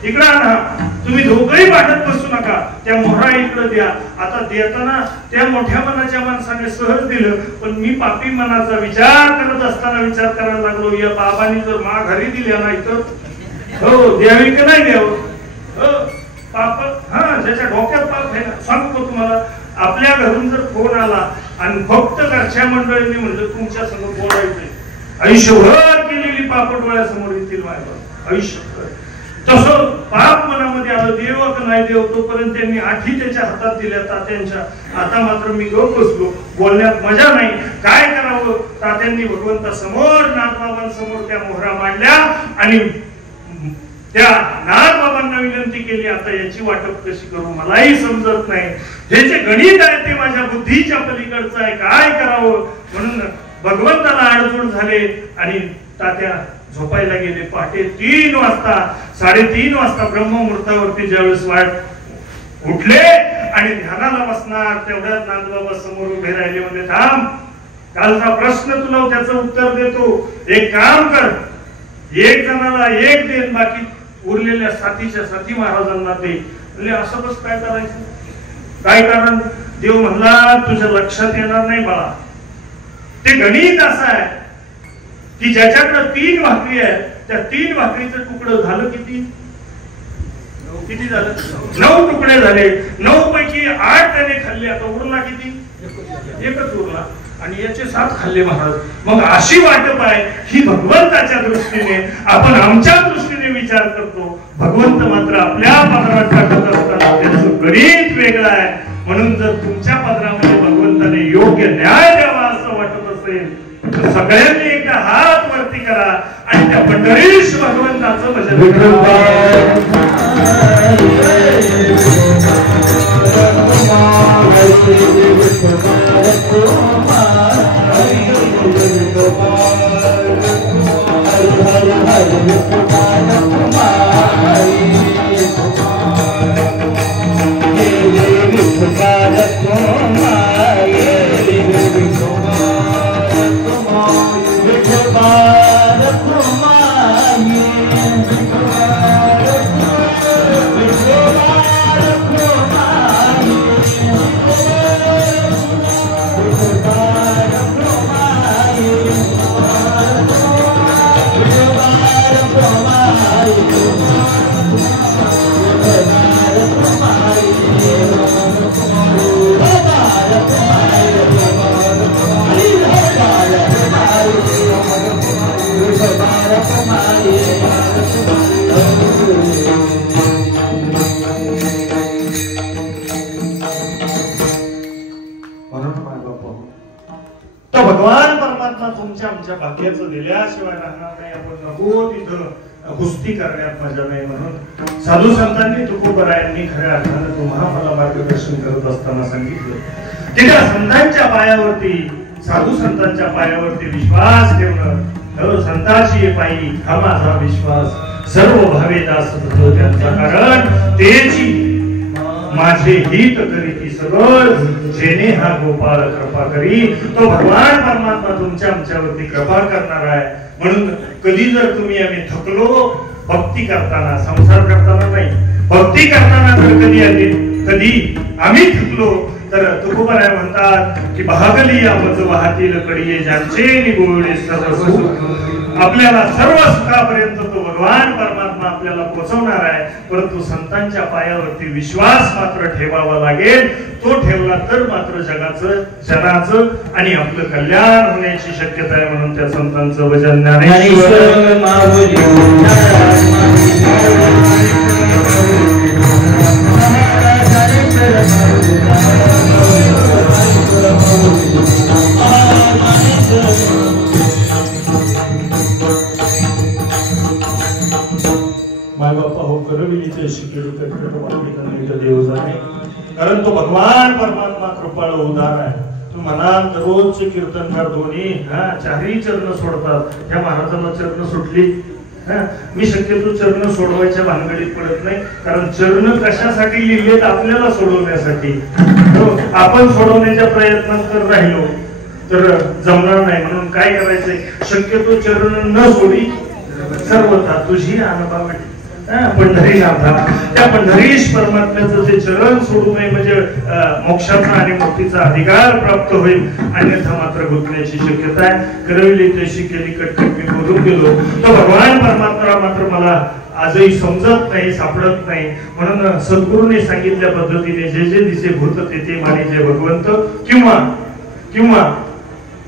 इकडं आणा, तुम्ही दोघंही भांडत बसू नका, त्या मोहरा इकडं द्या. आता देताना त्या मोठ्या मनाच्या माणसाने सहज दिलं, पण मी पापी मनाचा विचार करत असताना विचार करायला लागलो, या बाबांनी जर घरी दिल्या नाही तर हो द्यावी का नाही द्यावं. पाप ज्याच्या डोक्यात पाप आहे ना, सांगतो तुम्हाला, आपल्या घरून जर फोन आला आणि फक्त घरच्या मंडळींनी म्हणलं तुमच्या समोर बोलायचंय, आयुष्यभर केलेली पाप डोळ्यासमोर येतील माझ्या आयुष्यभर. तसं पाप मनामध्ये आलं, देव का नाही देव, तोपर्यंत त्यांनी आठी त्याच्या हातात दिल्या तात्यांच्या. आता मात्र मी गप बसलो, बोलण्यात मजा नाही, काय करावं. तात्यांनी भगवंतासमोर नाथबाबांसमोर त्या मोहरा मांडल्या आणि त्या नाथबाबांना विनंती केली, आता याची वाटप कशी करू मलाही समजत नाही, हे जे गणित आहे ते माझ्या बुद्धीच्या पलीकडचं आहे, काय करावं. म्हणून भगवंताला आडजोड झाले आणि तात्या झोपायला गेले. पहाटे 3 वाजता 3:30 वाजता ब्रह्ममुहूर्तावरती ज्यावेळेस वाट उठले आणि ध्यानाला बसणार, तेवढ्यात नाथबाबा समोर उभे राहिले. म्हणजे थांब, कालचा प्रश्न तुला त्याचं उत्तर देतो, एक काम कर, एक जणाला एक दे, बाकी उरलेल्या साथीच्या साथी महाराजांना दे. म्हणजे असं बस काय करायचं, काय कारण. देव म्हणला तुझ्या लक्षात येणार नाही बाळा, ते गणित असं आहे की ज्याच्याकडे 3 भाकरी आहेत, त्या 3 भाकरीचं तुकडं झालं किती, किती झालं, 9 तुकडे झाले. 9 पैकी 8 त्याने खाल्ले, आता उरला किती, एकच उरला आणि याचे 7 खाल्ले महाराज. मग अशी वाटप आहे ही भगवंताच्या दृष्टीने. आपण आमच्या दृष्टीने विचार करतो, भगवंत मात्र आपल्या पदरात टाकत असताना त्याचं गणित वेगळं आहे. म्हणून जर तुमच्या पदरामध्ये भगवंताने योग्य न्याय द्यावा असं वाटत असेल तर सगळ्यांनी एकदा हात वरती करा आणि त्या पंढरीश भगवंताचं भजन आमच्या भाग्याचं दिल्याशिवाय राहणार नाही. आपण नको तिथं कुस्ती करण्यात मजा नाही. म्हणून साधू संतांनी तुकोबरायांनी खऱ्या अर्थानं तुम्हाला मला मार्गदर्शन करत असताना सांगितलं की त्या संतांच्या पायावरती, साधू संतांच्या पायावरती विश्वास ठेवणं, संताची पायी हा माझा विश्वास, सर्व भावे दास त्यांचा, कारण तेची माझे हित करीती सगळ, जेने हा गोपाळ कृपा करी. तो भगवान परमात्मा तुमच्या आमच्यावरती कृपा करणार आहे. म्हणून कधी जर तुम्ही आम्ही थकलो भक्ती करताना, संसार करताना नाही, भक्ती करताना जर कधी आम्ही थकलो तर तुकोबराय म्हणतात की भागली आमच वाहतील कडिये ज्यांचे निगोळे सर्व सुख. आपल्याला सर्व सुखापर्यंत तो भगवान परमात्मा आपल्याला पोहोचवणार आहे. परंतु संतांच्या पायावरती विश्वास मात्र ठेवावा लागेल. तो ठेवला तर मात्र जगाचं, जनाचं आणि आपलं कल्याण होण्याची शक्यता आहे. म्हणून त्या संतांचं भजन ज्ञानेश्वर माऊली माय बापा हो करविलीचे शिकेल कटकट वाटी देव जाणे. कारण तो भगवान परमात्मा कृपाळू उदार आहे. म्हणाल दररोजचे कीर्तनकार दोन्ही चारही चरण सोडतात, त्या महाराजांना चरण सुटली. मी शक्यतो चरण सोडवायच्या भानगडीत पडत नाही, कारण चरण कशासाठी लिहिलेत? आपल्याला सोडवण्यासाठी. आपण सोडवण्याच्या प्रयत्नात तर राहिलो तर जमणार नाही. म्हणून काय करायचंय, शक्यतो चरण न सोडी सर्वथा तुझी अनुभव पंढरीनाथा. त्या पंढरीश परमात्म्याचं जे चरण सोडू नये म्हणजे मोक्षाचा आणि मुक्तीचा अधिकार प्राप्त होईल, अन्यथा मात्र गुंतण्याची शक्यता आहे. करविली तशी केली कटकट मी बोलून गेलो. तो भगवान परमात्मा मात्र मला आजही समजत नाही, सापडत नाही. म्हणून सद्गुरूने सांगितल्या पद्धतीने जे जे दिसे भूत ते माने जे भगवंत, किंवा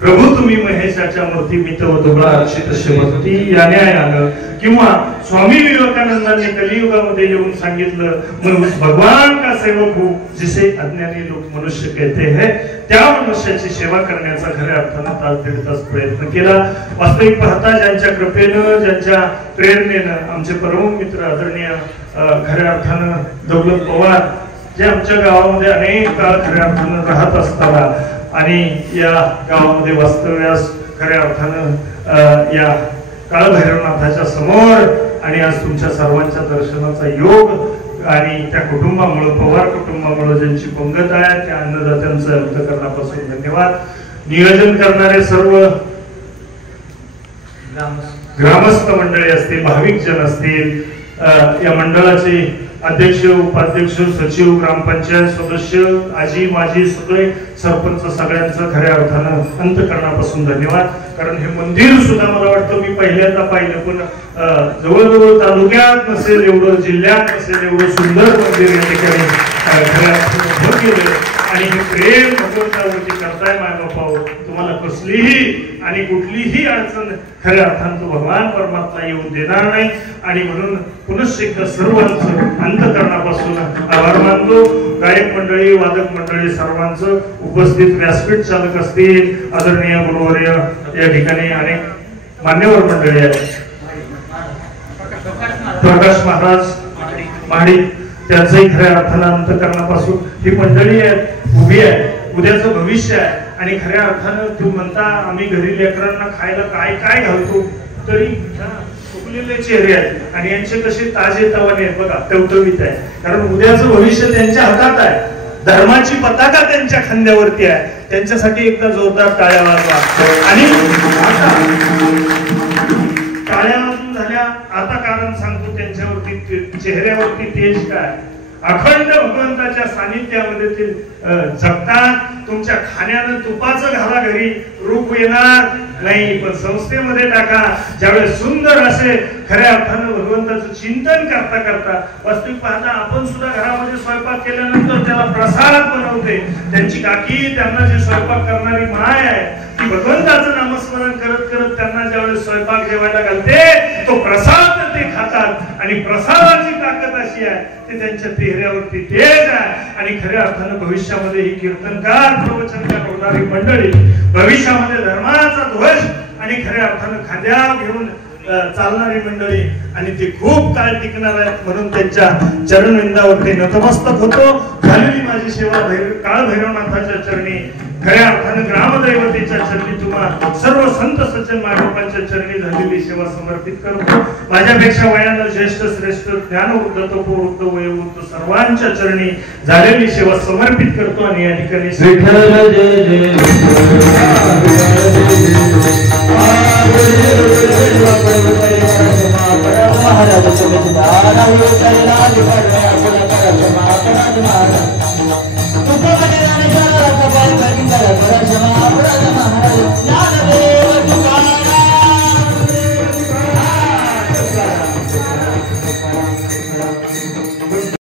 प्रभू तुम्ही महेशाच्या मूर्ती मितव दुबळा अक्षित शमती या न्यायानं, किंवा स्वामी विवेकानंदांनी कलियुगामध्ये येऊन सांगितलं भगवान का सेवक हो जिसे अज्ञानी लोक मनुष्य कहते हैं, त्या मनुष्याची सेवा करण्याचा खऱ्या अर्थानं तास दीड तास प्रयत्न केला. वास्तविक पाहता ज्यांच्या कृपेनं, ज्यांच्या प्रेरणेनं आमचे परम मित्र आदरणीय खऱ्या अर्थानं दौलत पवार, जे आमच्या गावामध्ये अनेक काळ खऱ्या अर्थानं राहत असताना आणि या गावामध्ये वास्तव्यास खऱ्या अर्थानं या काळभैरवनाथाच्या समोर आणि आज तुमच्या सर्वांच्या दर्शनाचा योग आणि त्या कुटुंबामुळे, पवार कुटुंबामुळे ज्यांची पंगत आहे त्या अन्नदात्यांचं अंतःकरणापासून धन्यवाद. नियोजन करणारे सर्व ग्रामस्थ मंडळी असतील, भाविक जन असतील, या मंडळाचे अध्यक्ष, उपाध्यक्ष, सचिव, ग्रामपंचायत सदस्य, आजी माजी सगळे सरपंच, सगळ्यांचं खऱ्या अर्थानं अंतःकरणापासून धन्यवाद. कारण हे मंदिर सुद्धा मला वाटतं मी पहिल्यांदा पाहिलं, पण जवळजवळ तालुक्यात नसेल एवढं, जिल्ह्यात नसेल एवढं सुंदर मंदिर या ठिकाणी खऱ्या अर्थानं केलं. आणि हे प्रेम भगवंतावरती करताय मायबापाव, तुम्हाला कसलीही आणि कुठलीही अडचण खऱ्या अर्थानं तो भगवान परमात्मा येऊन देणार नाही. आणि म्हणून पुनश्च एकदा सर्वांचं अंतःकरणापासून आभार मानतो. गायक मंडळी, वादक मंडळी सर्वांचं, उपस्थित व्यासपीठ चालक असतील, आदरणीय गुरुवर्य, या ठिकाणी अनेक मान्यवर मंडळी आहेत, प्रकाश महाराज महाडी, त्यांचंही खऱ्या अर्थानं अंतःकरणापासून ही मंडळी उभी आहे, उद्याचं भविष्य आहे. आणि खऱ्या अर्थानं तुम्ही म्हणता आम्ही घरी लेकरांना खायला काय काय घालतो, तरी फुगलेले चेहरे आहेत आणि यांचे कसे ताजे तवाने आहेत बघा, टवटवीत आहे. कारण उद्याचं भविष्य त्यांच्या हातात आहे, धर्माची पताका त्यांच्या खांद्यावरती आहे. त्यांच्यासाठी एकदा जोरदार टाळ्या वाजवा. आणि टाळ्या वाजून झाल्या आता कारण सांगतो, त्यांच्यावरती चेहऱ्यावरती तेज काय, अखंड भगवंताच्या सानिध्यामध्ये ते जगतात. तुमच्या खाण्यानं तुपाचं घाला घरी, रूप येणार नाही, पण संस्थेमध्ये टाका. ज्यावेळेस सुंदर असे खऱ्या अर्थानं भगवंताचं चिंतन करता करता, वास्तविक पाहता आपण सुद्धा घरामध्ये स्वयंपाक केल्यानंतर त्याला प्रसाद बनवते. त्यांची काकी, त्यांना जे स्वयंपाक करणारी माय आहे ती भगवंताचं नामस्मरण करत करत त्यांना ज्यावेळेस स्वयंपाक जेवायला घालते, तो प्रसाद ते खातात. आणि प्रसादाची ताकद अशी आहे ते त्यांच्या चेहऱ्यावरती तेज आहे. आणि खऱ्या अर्थानं भविष्यामध्ये ही कीर्तनकार, प्रवचनकार होणारी मंडळी, भविष्यामध्ये धर्माचा ध्वज आणि खऱ्या अर्थानं खांद्यावर घेऊन चालणारी मंडळी, आणि ते खूप काळ टिकणार आहेत. म्हणून त्यांच्या चरणविंदावरती नतमस्तक होतो. झालेली माझी सेवा काळभैरवनाथाच्या चरणी, खऱ्या अर्थानं ग्रामदैवतेच्या चरणी, तुम्हा सर्व संत सज्जन मानवांच्या चरणी झालेली सेवा समर्पित करतो. माझ्यापेक्षा वयानं ज्येष्ठ, श्रेष्ठ, ज्ञानवृद्ध, तपोवृद्ध, वयोवृद्ध सर्वांच्या चरणी झालेली सेवा समर्पित करतो. आणि या ठिकाणी महाराज